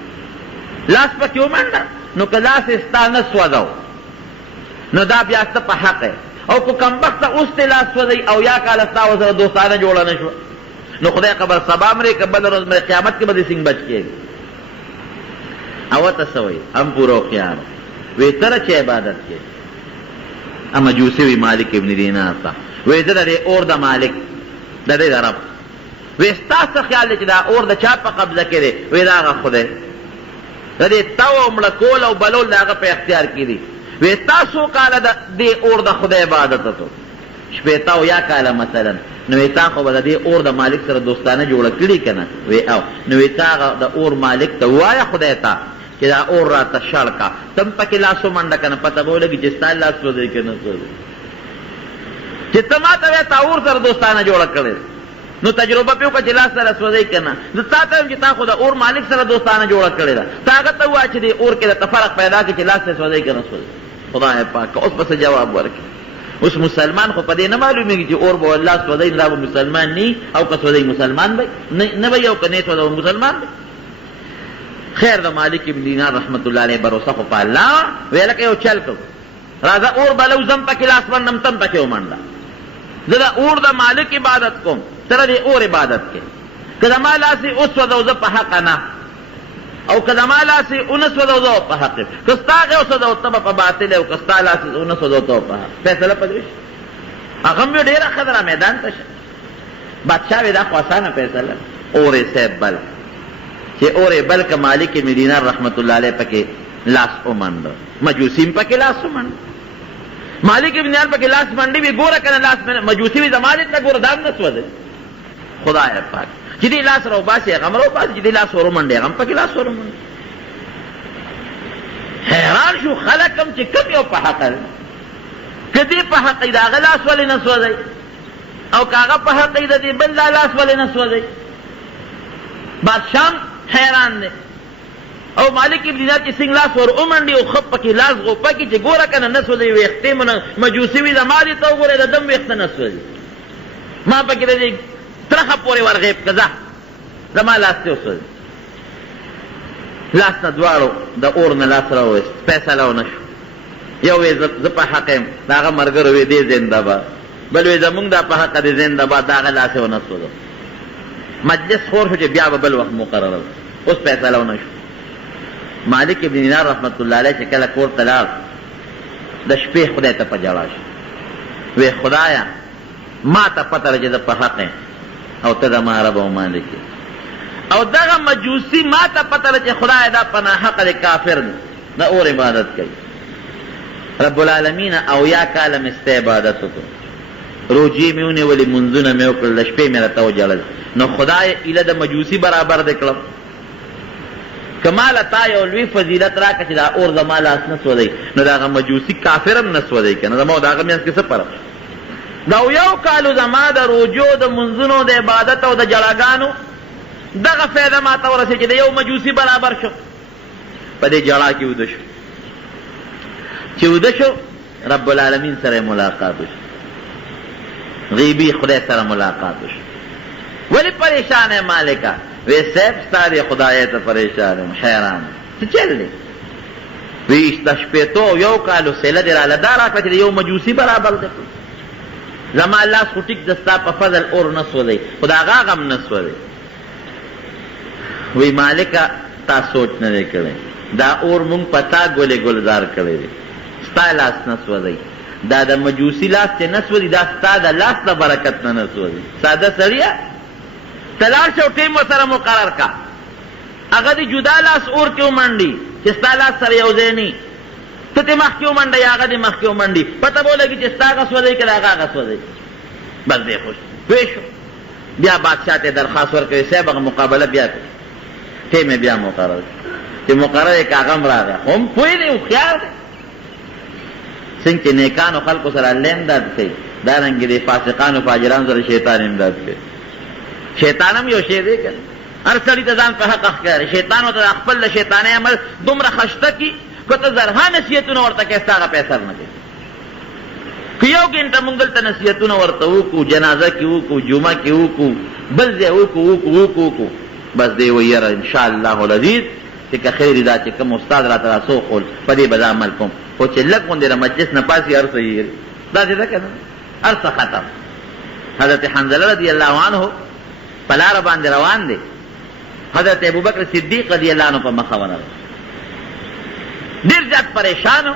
لاس پکې ومنډه نو که لاس یې ستا نه سوځو نو دا بیا سته په حق او که کمبخته اوس دې لاس سوځوي اویا کاله ستا ورسره دوستانه جوړه نه شوه نو خدای خبر سبا مرې که بله ورځ مرې قیامت کې به دې څنګه بچ کېږي او ته څه وایي هم پوره هوښیار وی تره چې عبادت کې مجوسي وي مالک ابن دینار ته وی زه د دې اور د مالک د دې د رب وی ستا څه خیال دی چې دا اور د چا په قبضه کې دی وی د هغه خدای د دې تو او مړه کول او بلول د هغه په اختیار کې دي وی تا څو کاله د دې اور د خدای عبادت وکړو شپېته اویا کاله مثلا نو وی تا خو به د دې اور د مالک سره دوستانه جوړه کړي که نه وی او نو وی تا هغه د اور مالک ته ووایه خدای ته چې دا اور راته شړ که تم پکې لاس ومنډه که نه پته به ولګي چې ستا لاس سوځوي که نه سوځوي چې ته ما ته وایې تا اور سره دوستانه جوړه کړې نو تجربه پې وکړه چې لاس سره سوځوي که نه زه تا ته وایم چې تا خو د اور مالک سره دوستانه جوړه کړې ده ته هغه ته ووایه چې دې اور کې درته فرق پیدا کړي چې لاس ته سوځوي که نه سوځوي خدای پاک اوس پسې جواب ورکړي اوس مسلمان خو په دې نه معلومېږي چې اور به الله سوځوي دا به مسلمان نی او که سوځوي مسلمان به نه وي او که نه سوځوي مسلمان به خیر د مالک ابن دینار رحمت الله علیه بروسه خو په الله وی لکه یو چل کړو راځه اور به لوځم پکې لاس باندې تم پکې ومنډه زه د اور د مالک عبادت کوم سره د اور عبادت کې که زما لاس یې وسوځو زه په حقه نه او که زما لاس یې ونه سوځو زه په حق که ستا هغې وسوځو ته به په باطل او که ستا لاس یې ونه سوځو ته په حق فیصله په دې هغه هم یو ډېره ښه ده میدان ته شه بادشاه وی دا خو اسانه فیصله اور یې صاحب بل چې اور یې بل که مالک ابن دینار رحمت الله علیه پکې لاس ومنډه مجوسي هم پکې لاس ومنډه مالک ابن دینار پکې لاس منډي وي ګوره که نه لاس مجوسي وي زما دې ته ګوره دا هم نه سوځوي خدای پاک چې دې لاس راوباسي هغه هم راوباسي چې دې لاس ورمنډي هغه هم پکې لاس ورمنډي حیران شو خلک هم چې کوم یو په حقه دی که دې په حقه د هغه لاس ولې نه سوځوي او که هغه په حقه د دې بل لاس ولې نه سوځوي بادشاه حیران دی او مالک ابن دینار چې څنګه لاس ور ومنډي او ښه پکې لاس غوپه کړي چې ګوره که نه نه سوځوي ویښتې مجوسي وي زما دې ته وګورې د دم ویښته نه سوځي ما پکې د دې ترخه پورې ورغیب که ځه زما لاس ته وسوځي لاس نه دواړو د اور نه لاس راوویست فیصله ونه شو یو وی زه په حق یم د هغه ملګرو وی دی زنده باد بل وی زمونږ دا په حقه دی زنده باد د هغه لاس یې ونه سوځو مجلس خور شو چې بیا به بل وخت مقرره اوس فیصله ونه شو مالک ابن دینار رحمت الله علیه چې کله کور ته لاړ د شپې خدای ته په ژړا شو وی خدایه ما ته پته ده چې زه په حق یم او ته زما رب او مالک یې او دغه مجوسي ما ته پته ده چې خدای دا په ناحقه دی کافر دی د اور عبادت کوي رب العالمین اویا کاله مې ستا عبادت وکړو روجې مې ونیولې منځونه مې وکړل د شپې مې راته وجړل نو خدای ایله د مجوسي برابر دی کړم که ماله تا یو لوی فضیلت راکړه چې دا اور زما لاس نه سوځوي نو د هغه مجوسي کافر هم نه سوځوي که نه زما او د هغه منځ کې څه فرق دا یو کالو زما د روجو د منځونو د عبادت او د جړاګانو دغه فایده ما ته ورسېد چې د یو مجوسي برابر شو په دې جړا کې وده شو چې وده شو رب العالمین سره ملاقات وشو، غیبی خدای سره ملاقات وشو. ولی پریشان ہے مالکا؟ وی سیب ستاری خدای تا پریشان ہے، حیران تو چل لی. وی اشتشپیتو یو کالو سیله دی راله دارا کچھ دی یو مجوسی برابر دی. زما اللہ سخوٹک دستا پا فضل اور نسو دی، خدا غاغم نسو دی. وی مالکا تا سوچ ندے کرے، دا اور مونگ پتا گولے گلزار کرے دی، ستا لاس نسو دی. دا مجوسی لاس تے نسو دی، دا ستا دا لاس دا برکت نسو دی. سادہ سریا تلار شو ٹیم و سر مقرر کا، اگر دی جدا لاس اور کیوں منڈی چستا لاس سر یوزے نہیں، تو تی مخ کیوں منڈی آگا دی مخ کیوں منڈی، پتہ بولے گی چستا کا سو دی کہ آگا کا سو دی. بس دے خوش پیشو بیا بادشاہ تے درخواست ورکے سیب اگر مقابلہ بیا کر تے میں بیا مقرر تے مقرر ایک آغم را گیا ہم پوئی نہیں ہو خیال دے سنگ چے نیکان و خلق سر اللہ امداد کئی دارنگی دے فاسقان و فاجران سر شیطان امداد کئی. شیطانم یو شی دے کر ہر سڑی تزان پہ حق اخکار شیطان و تا اخپل شیطان عمل دمر خشتا کی کتا زرها نسیتون ورطا کیستا آگا پیسر نگے کیو گھنٹا منگل تا نسیتون ورطا اوکو جنازہ کی اوکو جمعہ کی اوکو بلزے اوکو بس دے ویر انشاءاللہ العزیز کہ خیری دا چے کم استاد را ترا سو خول پدی بدا عمل کم او چے لگ من دے مجلس نپاسی عرصہ ہی دا دے دا کنا عرصہ ختم. حضرت حنظلہ رضی اللہ عنہ پلار باندے روان دے، حضرت ابوبکر صدیق رضی اللہ عنہ پا مخوانا دیر جات پریشانو.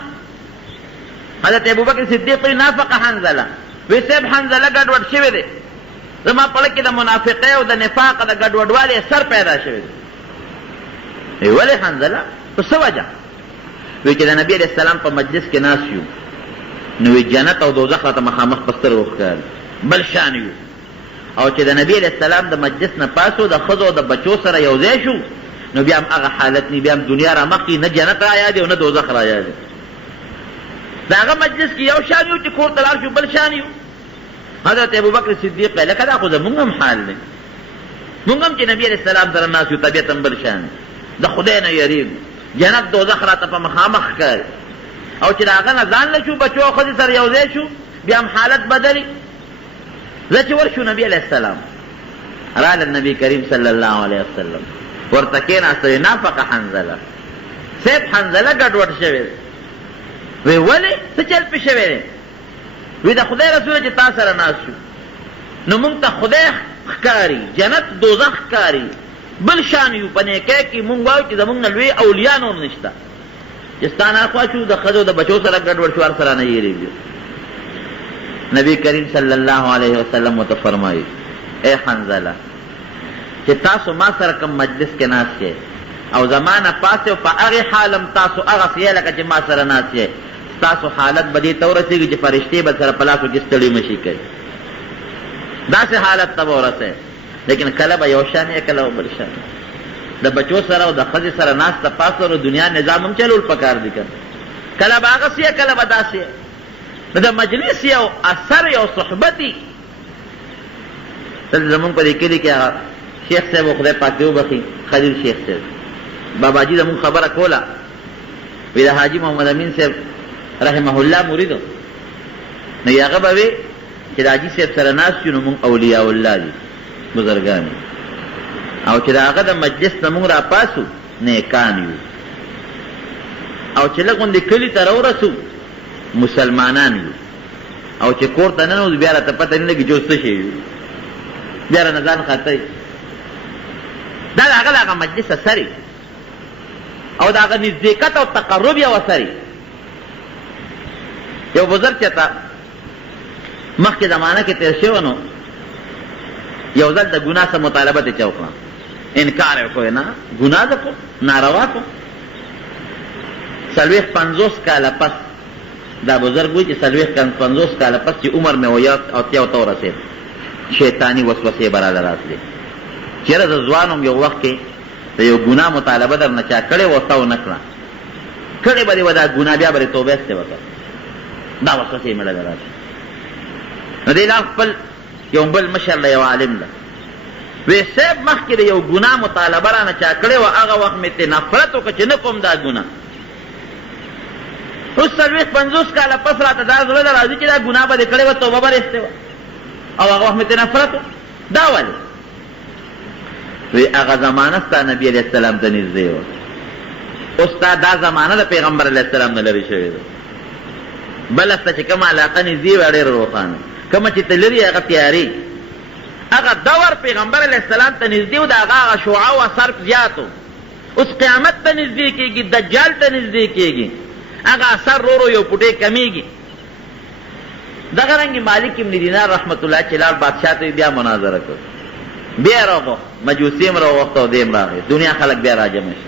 حضرت ابوبکر صدیق نافق حنظلہ ویسیب حنظلہ گڑوڑ شوے دے زما پڑکی دا منافقے و دا نفاق دا گڑوڑ والے سر پیدا شوے دے. ولی حنظلہ تو سو وجہ وی کہ دا نبی علیہ السلام پا مجلس کے ناسیو نوی جنت او دوزخ را تا مخامخ پستر روخ کر بل شانیو او چې د نبی علیہ السلام د مجلس نه پاسو د خزو د بچو سره یوځای شو نو بیا هم هغه حالت نی بیا هم دنیا را مخکې نه جنت را یاد او نه دوزخ را یاد. د هغه مجلس کې یو شان یو چې کور ته لاړ شو بل شان یو. حضرت ابوبکر صدیق لکه دا خو زمونږ هم حال دی، مونږ هم چې نبی علیہ السلام سره ناست یو طبیعت هم بل شان د خدای نه یریږو جنت دوزخ راته په مخامخ ښکاري او چې د هغه نه ځان نه شو بچو او ښځې سره یوځای شو بیا هم حالت بدلي. زچ ورشو نبی علیہ السلام رال النبی کریم صلی اللہ علیہ وسلم ورتکین استوی نافق حنظلہ سیب حنظلہ گڑوڑ شوی وی ولی سچل پی شوی وی دا خدای رسول چی تاثر ناس شو نو منگ تا خدای خکاری جنت دوزخ خکاری بل شانیو پنیکے کی منگ واو چی دا منگ نلوی اولیاء نور نشتا جستانا خواہ شو دا خدو دا بچو سر گڑوڑ شو ار سرانا یہ ریگیو. نبی کریم صلی اللہ علیہ وسلم و فرمائی اے حنظلہ کہ تاسو ما سر کم مجلس کے ناس ہے او زمانہ پاسے پا اغی حالم تاسو اغسیے لکا چی ما سر ناس ہے تاسو حالت بدی تورسی گی چی فرشتے بد سر پلاسو جستڑی مشی کئی دا سے حالت تب ورسے. لیکن کلب یوشان ہے کلب بلشان دا بچو سر او دا خزی سر ناس تا پاسو رو دنیا نظامم چلو الپکار دکن کلب آغسیے کلب اداسیے دا مجلس یو اثر یو صحبتی. تل زمون پر ایکی دی کہ شیخ صاحب و خدای پاک دیو بخی خلیل شیخ صاحب بابا جی زمون خبر کولا وی دا حاجی محمد امین صاحب رحمه اللہ موریدو نو یا غبوی چی دا حاجی صاحب سرناس چو نمون اولیاء اللہ دی بزرگانی او چی دا آغا دا مجلس نمون را پاسو نیکانیو او چی لگون دی کلی ترو رسو مسلمانان یو او چې کور ته ننوځو بیا راته پته نه لګي چې اوس څه شی یو بیا رانه ځان خطی دا د هغه د هغه مجلس اثر او د هغه نزدېکت او تقرب یو اثر. یو بزرګ چې ته مخکې زمانه کې تېر شوی نو یو ځل د ګناه څه مطالبه ترې چا وکړه انکار یې وکړو نه ګناه ده کو ناروا کو 50 کاله پس دا بزرگ ہوئی چی 50 کالا پس چی عمر میں اوتیا تو رسید شیطانی وسوسے برادر راسلے چیرہ زوانم یو وقت کے یو گناہ مطالبہ در نچا کڑے وستاو نکلا کڑے بری ودا گناہ بیا بری توبہ استے وقت دا وسوسے میں لگا راسل ندی لام پل یو بل مشر لے یو عالم دا وی سیب مخ کے یو گناہ مطالبہ را نچا کڑے و آغا وقت میں تے نفرتو کچھ نکم دا گناہ اوس 40-50 کاله پس راته دا زړه ته راځي چې دا ګناه به دې کړې وه، توبه به رېستې وه، او هغه وخت مې ترې نفرت و. دا ولې؟ وی هغه زمانه ستا نبي علیه السلام ته نږدې وه، اوس تا دا زمانه د پیغمبر علیه السلام نه لرې شوې ده. بله سته چې کومه علاقه نږدې وه ډېره روښانه، کومه چې ته لرې هغه تیارې. هغه دور پیغمبر علیه السلام ته نږدې و، د هغه شعاع او اثر زیات و. اوس قیامت ته نږدې کېږي، دجال ته نږدې کېږي، هغه اثر رو یو پټې کمیږي. دغه رنګې مالک ابن دینار رحمت الله چې لاړ بادشاه ته بیا مناظره کړ، بیا راغوښت، مجوسي هم راوغوښت او دی هم راغی، دنیا خلک بیا راجمع شي.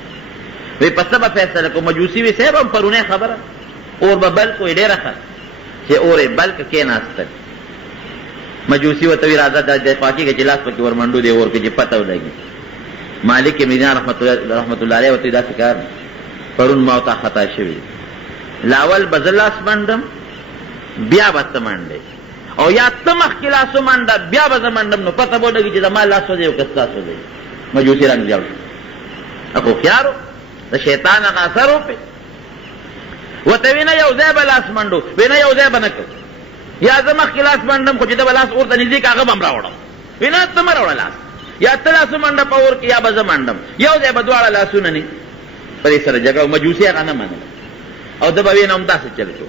وی په څه به فیصله کړو؟ مجوسي وی صاحب هم پرونی خبره، اور به بل کوی ډېره ښه چې اور یې بل که کېناستل. مجوسي ورته وی راځه دا دفاع کېږي چې لاس پکې ورمنډو دی اور کې چې پته ولګي. مالک ابن دینار رحمت الله علیه ورته داسې کار پرون ما ورته خطا شوي، لاول به زه لاس منډم بیا به ته منډې، او یا ته مخکې لاس ومنډه بیا به زه منډم، نو پته به ولګي چې زما لاس وځي او که ستاسو دی. مجوسي رنګ جوړ شو، هوښیار و، د شیطان هغه اثر وپې. ورته وی نه یو ځای به لاس منډو، وی نه یو ځای به نه کوو، یا زه مخکې لاس منډم خو چې ته به لاس اور ته نږدې که هغه به هم راوړم. وی نه ته مه راوړه لاس، یا ته لاس ومنډه په اور کې یا به زه منډم، یو ځای به دواړه لاسونه نه. په دې سره جګړه مجوسي هغه نه منله، او ده به وی نه هم داسې چل شو.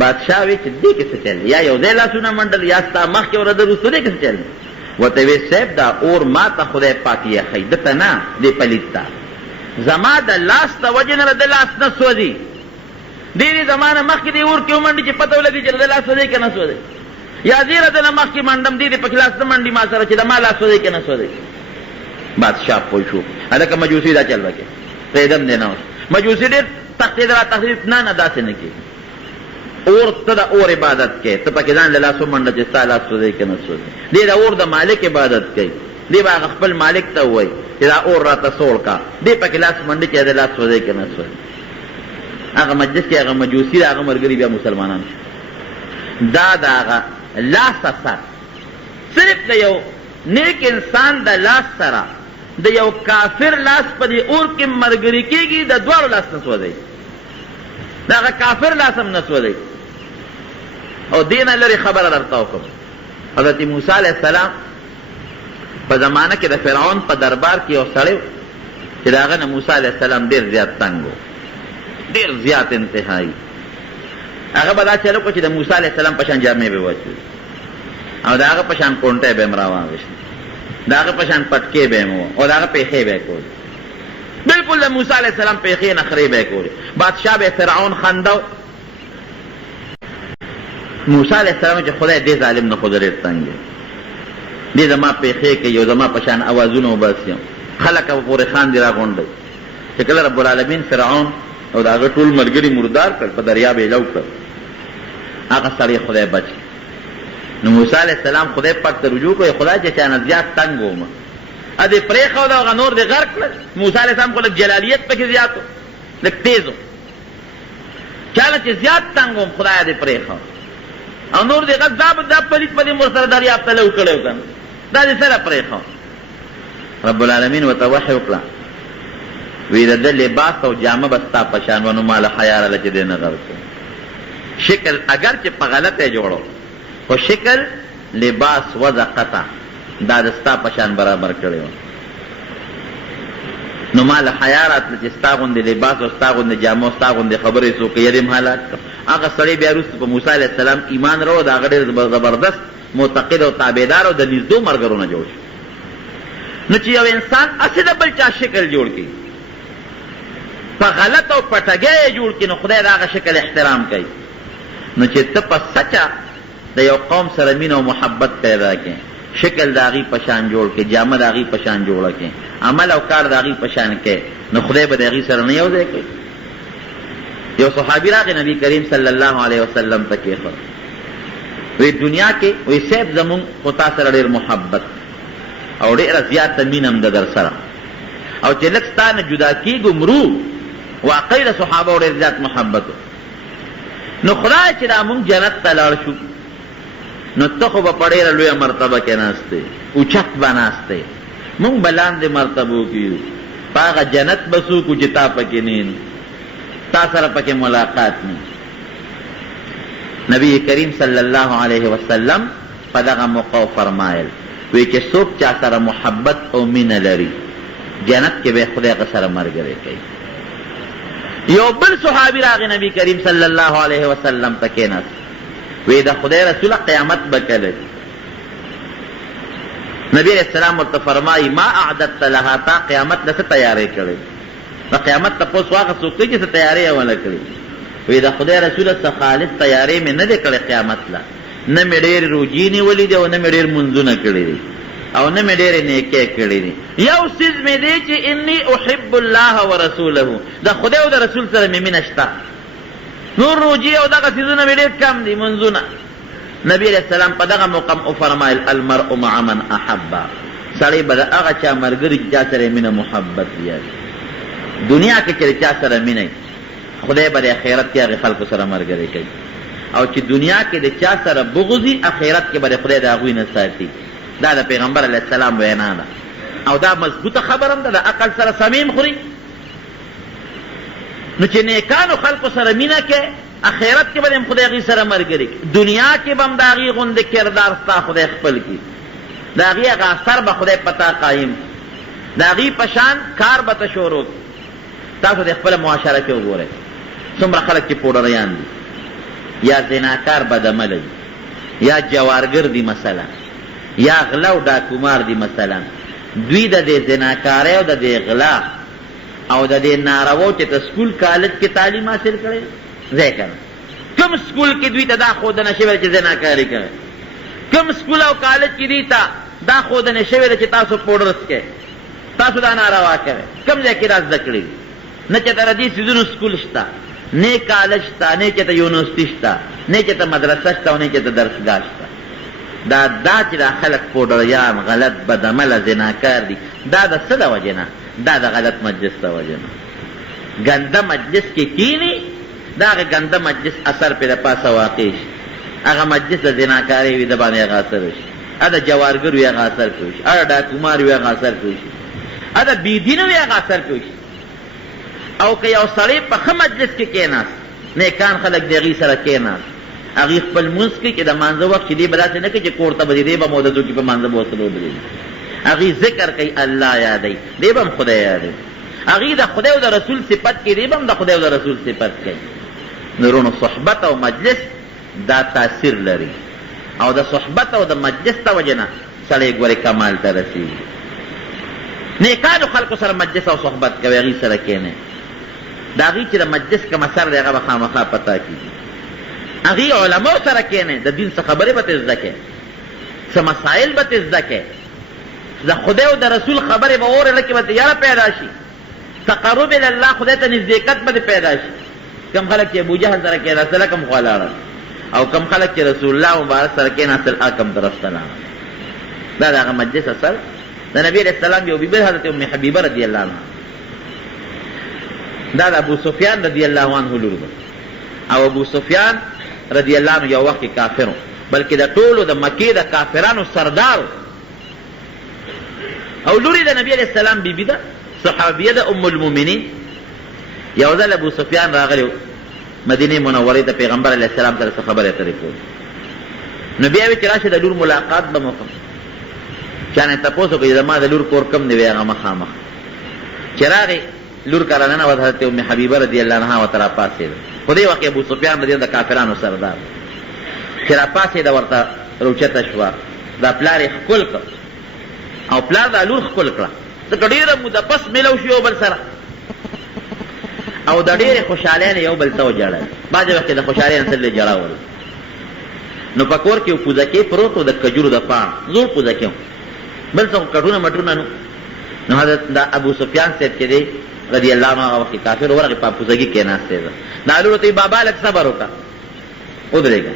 بادشاه وی چې دې کې څه چل، یا یو ځای لاسونه منډل یا ستا مخکې ورده وروسته دې کې څه چل. ورته وی صاحب دا اور ما ته خدای پاک یخی، ده ته نه، دې پلیت ته. زما د لاس د وجې نه د لاس نه سوځي، ډېرې زمانه مخکې دې اور کې ومنډي چې پته ولګي چې د لاس سوځي که نه سوځي، یا زیره د نه مخکې منډم دې په کلاس نه منډي ما سره چې د ما لاس سوځي که نه سوځي. بادشاه پوه شو هلکه مجوسي دا چل وکړي، پرېږدم دی نه. اوس مجوسي ډېر تختېدله، تخریب نه داسې نه کېږي. اور ته د اور عبادت کوي، ته پکې ځان له لاس ومنډه چې ستا لاس سوځي که نه سوځي. دې د اور د مالک عبادت کوي، دې به هغه خپل مالک ته ووایي چې دا اور راته سوړ کا، دې پکې لاس منډي چې د لاس سوځي که نه سوځي. هغه مجلس کې هغه مجوسي د هغه ملګري بیا مسلمانان شو. دا د هغه لاس اثر صرف د یو نیک انسان د لاس سره د یو کافر لاس په دې اور کې ملګري کېږي، د دواړو لاس نه سوځي، د هغه کافر لاس هم نه سوځي. او دې نه لرې خبره درته وکړم، حضرت موسی علیه السلام په زمانه کې د فرعون په دربار کې یو سړی و چې د هغه نه موسی علیه السلام ډېر زیات تنګ و، ډېر زیات انتهایي. هغه به دا چل وکړو چې د موسی علیه السلام په شان جامې به واچوي، او د هغه په شان کونټۍ به یې هم راواغېستې، د هغه په شان پټکې به یې هم او د هغه پېښې به یې کولې، بلکل د موسی علیه السلام پېښې نخرې به یې کولې. بادشاه به فرعون خنده و. موسی علیه السلام چې خدای دې ظالم نه خو ډېر تنګ دی، دې زما پېښې کوي او زما په شان اوازونه وباسي، خلک به پورې خاندي راغونډوي. چې کله رب العالمین فرعون او د هغه ټول ملګري مردار کړ، په دریاب یې لو کړ، هغه سړی خدای بچ. نو موسی علیه السلام خدای پاک ته رجوع کړی، خدای چې چانه زیات تنګ وم، ا دې پرېښود هغه نور دې غرق کړل. موسی علیه السلام خو لږ جلالیت پکې زیات و، لږ تیز و، چاله چې زیات تنګ وم خدای دې پرېښود، او نور دې غږ دا پلیت په دې مور سره دریاب ته لو کړی و که نه، دا دې سره پرېښود. رب العالمین ورته وحی وکړه، وی د ده لباس او جامه به ستا په شان و، نو ما له حیا راله چې دې نه غرق کړو. شکل اگر چې په غلطه یې جوړو، خو شکل لباس وضع قطع دا د ستا په شان برابر کړی و، نو ما له حیا راتله چې ستا غوندې لباس او ستا غوندې جامه او ستا غوندې خبرې څوک یې دې هم حالات کړ. هغه سړی بیا وروسته په موسی علیه السلام ایمان راوړ، د هغه ډېر زبردست معتقد او تابعدار او د نږدو ملګرو نه جوړ شو. نو چې یو انسان هسې د بل چا شکل جوړ کړي، په غلط او پټګۍ یې جوړ کړي، نو خدای د هغه شکل احترام کوي. نو چې ته په سچه د یو قوم سره مینه او محبت پیدا کړي، شکل د هغې په شان جوړ کړي، جامه د هغې په شان جوړه کړي، عمل او کار د هغې په شان کړي، نو خدای به د هغې سره نه یو ځای کوي. یو صحابي راغی نبی کریم صلی الله علیه وسلم ته کېښود، وی دنیا کې وی صاحب زمونږ خو تا سره ډېر محبت او ډېره زیاته مینه هم ده در سره، او چې لږ ستا نه جدا کېږو مرو، واقعي د صحابو ډېر زیات محبت و. نو خدای چې دا مونږ جنت ته لاړ شو، نو ته خو به په ډېره لویه مرتبه کې ناستې، اوچت به ناستې، مونږ به لاندې مرتبو کې یو، په هغه جنت به څوک چې تا پکې نه. تا سره پکې ملاقات نه. نبی کریم صلی الله علیه وسلم په دغه موقع فرمایل وی چې څوک چا سره محبت او مینه لري جنت کې به خدای هغه سره ملګری کوي. یو بل صحابي راغی نبی کریم صلی الله علیه وسلم ته کېناست، وی د خدای رسول قیامت به کله. نبی علیہ السلام ورته فرمایي ما اعددت لها، تا قیامت له څه تیاری کړې؟ د قیامت تپوس واغه څوک کوي چې څه تیاری یې ونه کړي. وی د خدای رسول څه خالص تیاری مې نه دی کړې قیامت له، نه مې ډېرې روجې نیولې دي او نه مې ډېر منځونه کړي دي او نه مې ډېرې نیکۍ کړي دي. یو څیز مې دی چې انی احب الله ورسوله، د خدای او د رسول سره مې مینه شته. نور روجې او دغه څیزونه مې ډېر کم دي، منځونه. نبی علیہ السلام په دغه موقع وفرمایل المرء مع من احب، سړی به د هغه چا ملګری چې چا سره مینه محبت لري. دنیا کې چې چا سره مینه خدای به د آخرت کې هغې خلکو سره ملګری کوي، او چې دنیا کې د چا سره بغضي آخرت کې به خدای د هغوی نه ساتي. دا د پیغمبر علیه السلام وینا ده او دا مضبوطه خبره هم ده. د عقل سره سمیم خوري. نو چې نیکانو خلکو سره مینه کې آخرت کې به هم خدای هغوی سره ملګری کوي، دنیا کې به هم د هغوی غوندې کردار ستا خدای خپل کړي، د هغوی هغه اثر به خدای پتا قایم، د هغوی په شان کار به ته شروع کړي. تاسو د خپله معاشره کې وګورئ څومره خلک چې پوډریان دي یا زناکار بدعمله دي یا جوارګر دي مثلا یا غلا او ډاکومار دي مثلا. دوی د دې زناکارۍ او د دې غلا او د دې نارواو چې ته سکول کالج کې تعلیم حاصل کړی ځای که کوم سکول کې دوی ته دا ښودنه شوې ده چې زناکاري کوئ؟ کوم سکول او کالج کې دوی ته دا ښودنه شوې ده چې تاسو پوډر څکئ، تاسو دا ناروا کوئ؟ کوم ځای کې دا زده کړي؟ نه چې ته د دې څیزونو سکول شته، نه کالج شته، نه چې ته یونیورسټي شته، نه چې ته مدرسه شته او نه چې ته درسګاه شته. دا چې دا خلک پوډریان غلط بدعمله زناکار دي، دا د څه د وجې نه؟ دا د غلط مجلس د وجې نه. ګنده مجلس کې کینی، دا هغه ګنده مجلس اثر پې د پاسه واقع شي. هغه مجلس د زناکارۍ وي د باندې هغه اثر شي، هغه د جوارګر وي هغه اثر پې شي، هغه ډاکومار وي هغه اثر پې شي، هغه د بېدینه وي هغه اثر پې شي. او که یو سړی په ښه مجلس کې کېناست، نیکان خلک د هغې سره کېناست، هغې خپل مونځ کوي چې د مانځه وخت چې دی به داسې نه کوي چې کور ته به دی به موددو کې په مانځه به ورسره ودرېږي. هغې ذکر کوي، الله یادوي، دی به هم خدای یادوي. هغې د خدای او د رسول صفت کې دی به هم د خدای او د رسول صفت کوي. نورونو صحبت او مجلس دا تاثیر لري، او د صحبت او د مجلس ته وجې نه سړی ګورې کمال ته رسېږي. نیکانو خلکو سره مجلس او صحبت کوي، هغې سره کښېنئ. د هغې چې د مجلس کوم اثر دی هغه به خامخا پتا کېږي. هغې علماو سره کښېنئ، د دین څه خبرې به ترې زده کړئ، څه مسایل به ترې زده کړئ، د خدای او د رسول خبرې به اورېله کې به ته یاره پیدا شي، تقرب الله خدای ته نزدېکت به پیدا شي. کم خلک چې ابوجهل سره کېناستل کم خوا لاړل، او کم خلک چې رسول الله مبارک سره کېناستل کم طرف ته لاړل. دا د هغه مجلس اثر. د نبي علیه السلام یو بیبي حضرت ام حبیبه رضی الله عنها، دا د ابو سفیان رضی الله عنه لور ده، او ابو سفیان رضی الله عنه یو وخت کافر، بلکې د ټولو د مکې د کافرانو سردار، او لوري د نبی علیه السلام بیبي ده، صحابیه ده، ام المؤمنین. یو ځل ابو سفیان راغلی مدینې منورې ته پیغمبر علیه السلام سره څه خبرې اترې کولې. نو بیا وی چې راشه د لور ملاقات به مو کوم. چا نه تپوس وکړي زما د لور کور کوم دی؟ وی هغه مخامخ. چې راغی لور کره ننوت، حضرت ام حبیبه رضی الله عنها ورته راپاڅېده. په دې وخت کې ابو سفیان رضی الله د کافرانو سردار، چې راپاڅېده ورته روچته شوه، دا پلار یې ښکل کړ او پلار دا لور ښکل کړه. ځکه ډېره موده پس میلو شو یو بل سره، او د ډېرې خوشحالۍ نه یو بل ته وژړل. بعضې وخت کې د خوشحالۍ نه سره ژړا ول. نو په کور کې یو پوزکۍ پروت و د کجورو د پاڼ، زوړ پوزکۍ و، بل څه کټونه مټونه نو. نو حضرت دا ابو سفیان صاحب چې دی رضی الله عنه هغه وخت کې کافر ورغې په پوزکۍ کېناستی ده. دا لور ورته بابا لږ صبر وکړه، ودرېږه.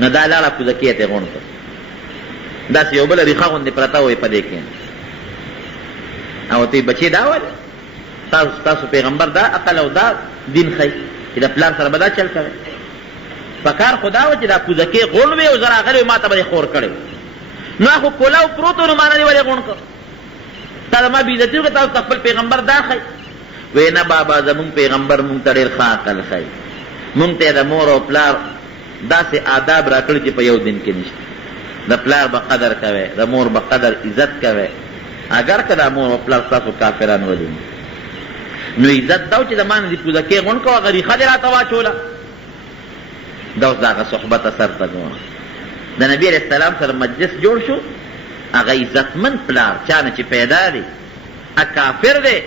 نو دا لاړه پوزکۍ یې ترې غونډ کړه، داسې یو بله ریښه غوندې پرته وه په دې کښېنه، او ورته یې بچې دا ولې تاسو پیغمبر دا عقل او دا دین ښیي چې د پلار سره به دا چل کوئ؟ پکار خو دا وه چې دا پوزکۍ غونډ وې او زه راغلی وې ما ته به یې خور کړی. نو خو کولاو پروت و، نو ما نه دې ولې غونډ کړ؟ تا د ما بېعزتي وکړه، تاسو ته خپل پیغمبر دا ښیي. وی نه بابا زمون پیغمبر مونږ ته ډېر ښه عقل ښایي، مونږ ته د مور او پلار داسې آداب راکړي چې په یو دین کې نشته. د پلار به قدر کوئ، د مور به قدر عزت کوئ، اگر که د مور او پلار ستاسو کافران ولیني. نو عزت دا و چې د ما نه دې پوزکې غونډ کوه، هغه ریښه دې راته واچوله. دا اوس د هغه صحبت اثر ته ګوره. د نبي علیه السلام سره مجلس جوړ شو، هغه عزتمند پلار چا نه چې پیدا دی کافر دی.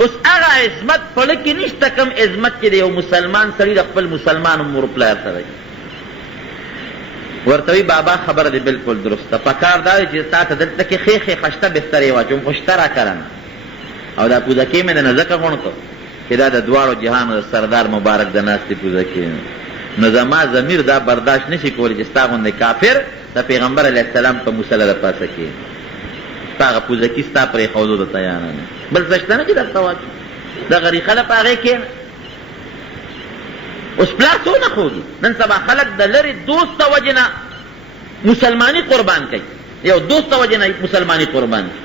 اوس هغه عظمت په له کې نشته کوم عظمت چې د یو مسلمان سړي د خپل مسلمان مور پلار سره ورته وي بابا خبره دی بلکل درسته، پکار دا دی چې تا ته دلته کې ښې ښې خشته بسترې واچوم، خو شته راکړه نه. او دا پوزکې مې نه ځکه غونډ کړ چې دا د دواړو جهانو د سردار مبارک د ناستې پوزکې، نو زما ضمیر دا برداشت نشي کولی چې ستا غوندې کافر د پیغمبر علیه السلام په مسله د پاسه کښېني، ستا هغه پوزکي ستا پرېښودو ته تیاره نه. بل څه شته نه چې درته واچو، دغه ریښه ده په هغې کښېنه. اوس پلار څونه ښودي، نن سبا خلک د لرې دوست د وجې نه مسلماني قربان کوي، یو دوست د وجې نه مسلماني قربان کوي،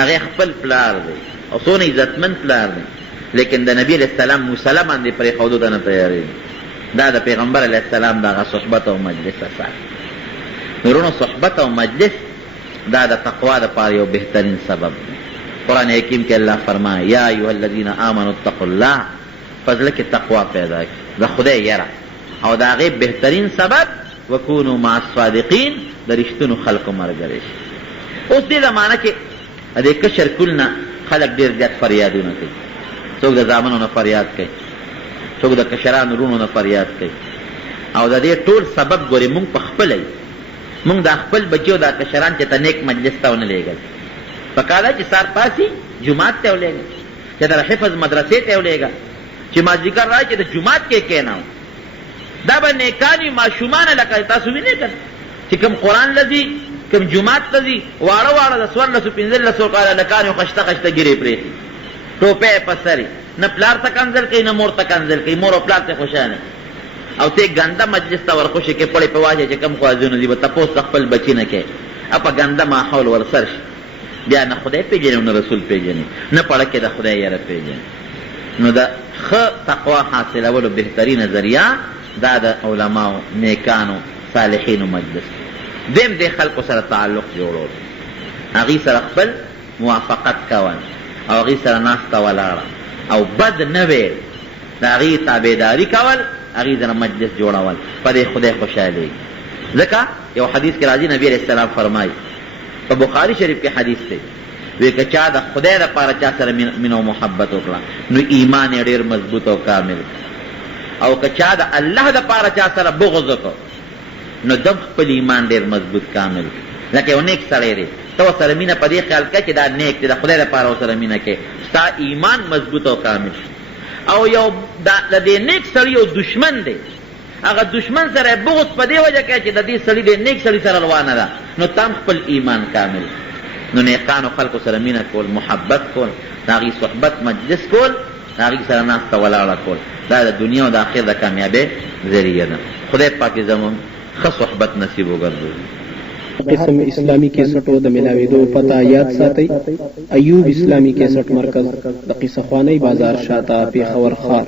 هغې خپل پلار دی او څونه عزتمند پلار دی، لیکن د نبي علیه السلام مسله باندې پرېښودو ته نه تیارېږي. دا د پیغمبر علیه السلام د هغه صحبت او مجلس اثر. نورونو صحبت او مجلس دا د تقوا دپاره یو بهترین سبب دی. قرآن حکیم کې الله فرمایي یا ایها الذین آمنوا اتقوا الله، په زړه کې تقوا پیدا کړي، د خدای یره، او د هغې بهترین سبب وکونو مع الصادقین، د رښتینو خلکو ملګری شي. اوس دې زمانه کې د کشر کل نه خلک ډېر زیات فریادونه کوي، څوک د زامنو نه فریاد کوي، څوک د کشرانو وروڼو نه فریاد کوي، او د دې ټول سبب ګورې مونږ په خپله یو، مونږ دا خپل بچیو دا کشران چې ته نیک مجلس ته ونه لېږل، پکار ده چې سار پاسي جومات ته ولېږه، چې در حفظ مدرسې ته ولېږه، چې مازدیګر راشي چې د جومات کې کېناو. دا به نیکان وي ماشومانه، لکه تاسو وینئ که چې کوم قرآن لځي کوم جومات ته ځي، واړه واړه د 1400 1500 کاله لکان یو خشته خشته ګیرې پرېښي، ټوپۍ په سر یې، نه پلار ته کنځل کوي نه مور ته کنځل کوي، مور او پلار ته خوشحاله، او ته ګنده مجلس ته ورخوشې کې پړې په واچې چې کوم خوازونه دي به تپوس د خپل بچي نه کوې، په ګنده ماحول ورسر شي، بیا نه خدای پېژني نه رسول پېژني، نه پړه کې د خدای یره پېژني. نو د ښه تقوا حاصلولو بهترینه ذریعه دا د علماو نیکانو صالحینو مجلس. دیم دې خلکو سره تعلق جوړول، هغې سره خپل موافقت کول، او هغې سره ناسته ولاړه او بد نه ویل، د هغې تابعداري کول، هغې سره مجلس جوړول، په دې خدای خوشحالېږي. ځکه یو حدیث کې راځي نبي علیه السلام فرمایي، په بخاري شریف کې حدیث دی، وی که چا د خدای دپاره چا سره مینه او محبت وکړه نو ایمان یې ډېر مضبوط او کامل، او که چا د الله دپاره چا سره بغض وکړ نو دم خپل ایمان ډېر مضبوط کامل. لکه یو نیک سړی دی، ته ورسره مینه په دې خیال کوه چې دا نیک دی، د خدای دپاره ورسره مینه کوې، ستا ایمان مضبوط او کامل شي. او یو د دې نیک سړي یو دشمن دی، هغه دشمن سره بغض په دې وجه کوي چې د دې سړي د نیک سړي سره روانه ده، نو تام خپل ایمان کامل. نو نیکانو خلکو سره مینه کول، محبت کول، د هغې صحبت مجلس کول، د هغې سره ناسته ولاړه کول، دا د دنیا او د آخر د کامیابۍ ذریعه ده. خدای پاک زموږ ښه صحبت نصیب وګرځوي. قسم اسلامی کیسټو د ملاویدو پته یاد ساتئ. ایوب اسلامی کیسټ مرکز د قصه خوانی بازار شاته پیښور ښار.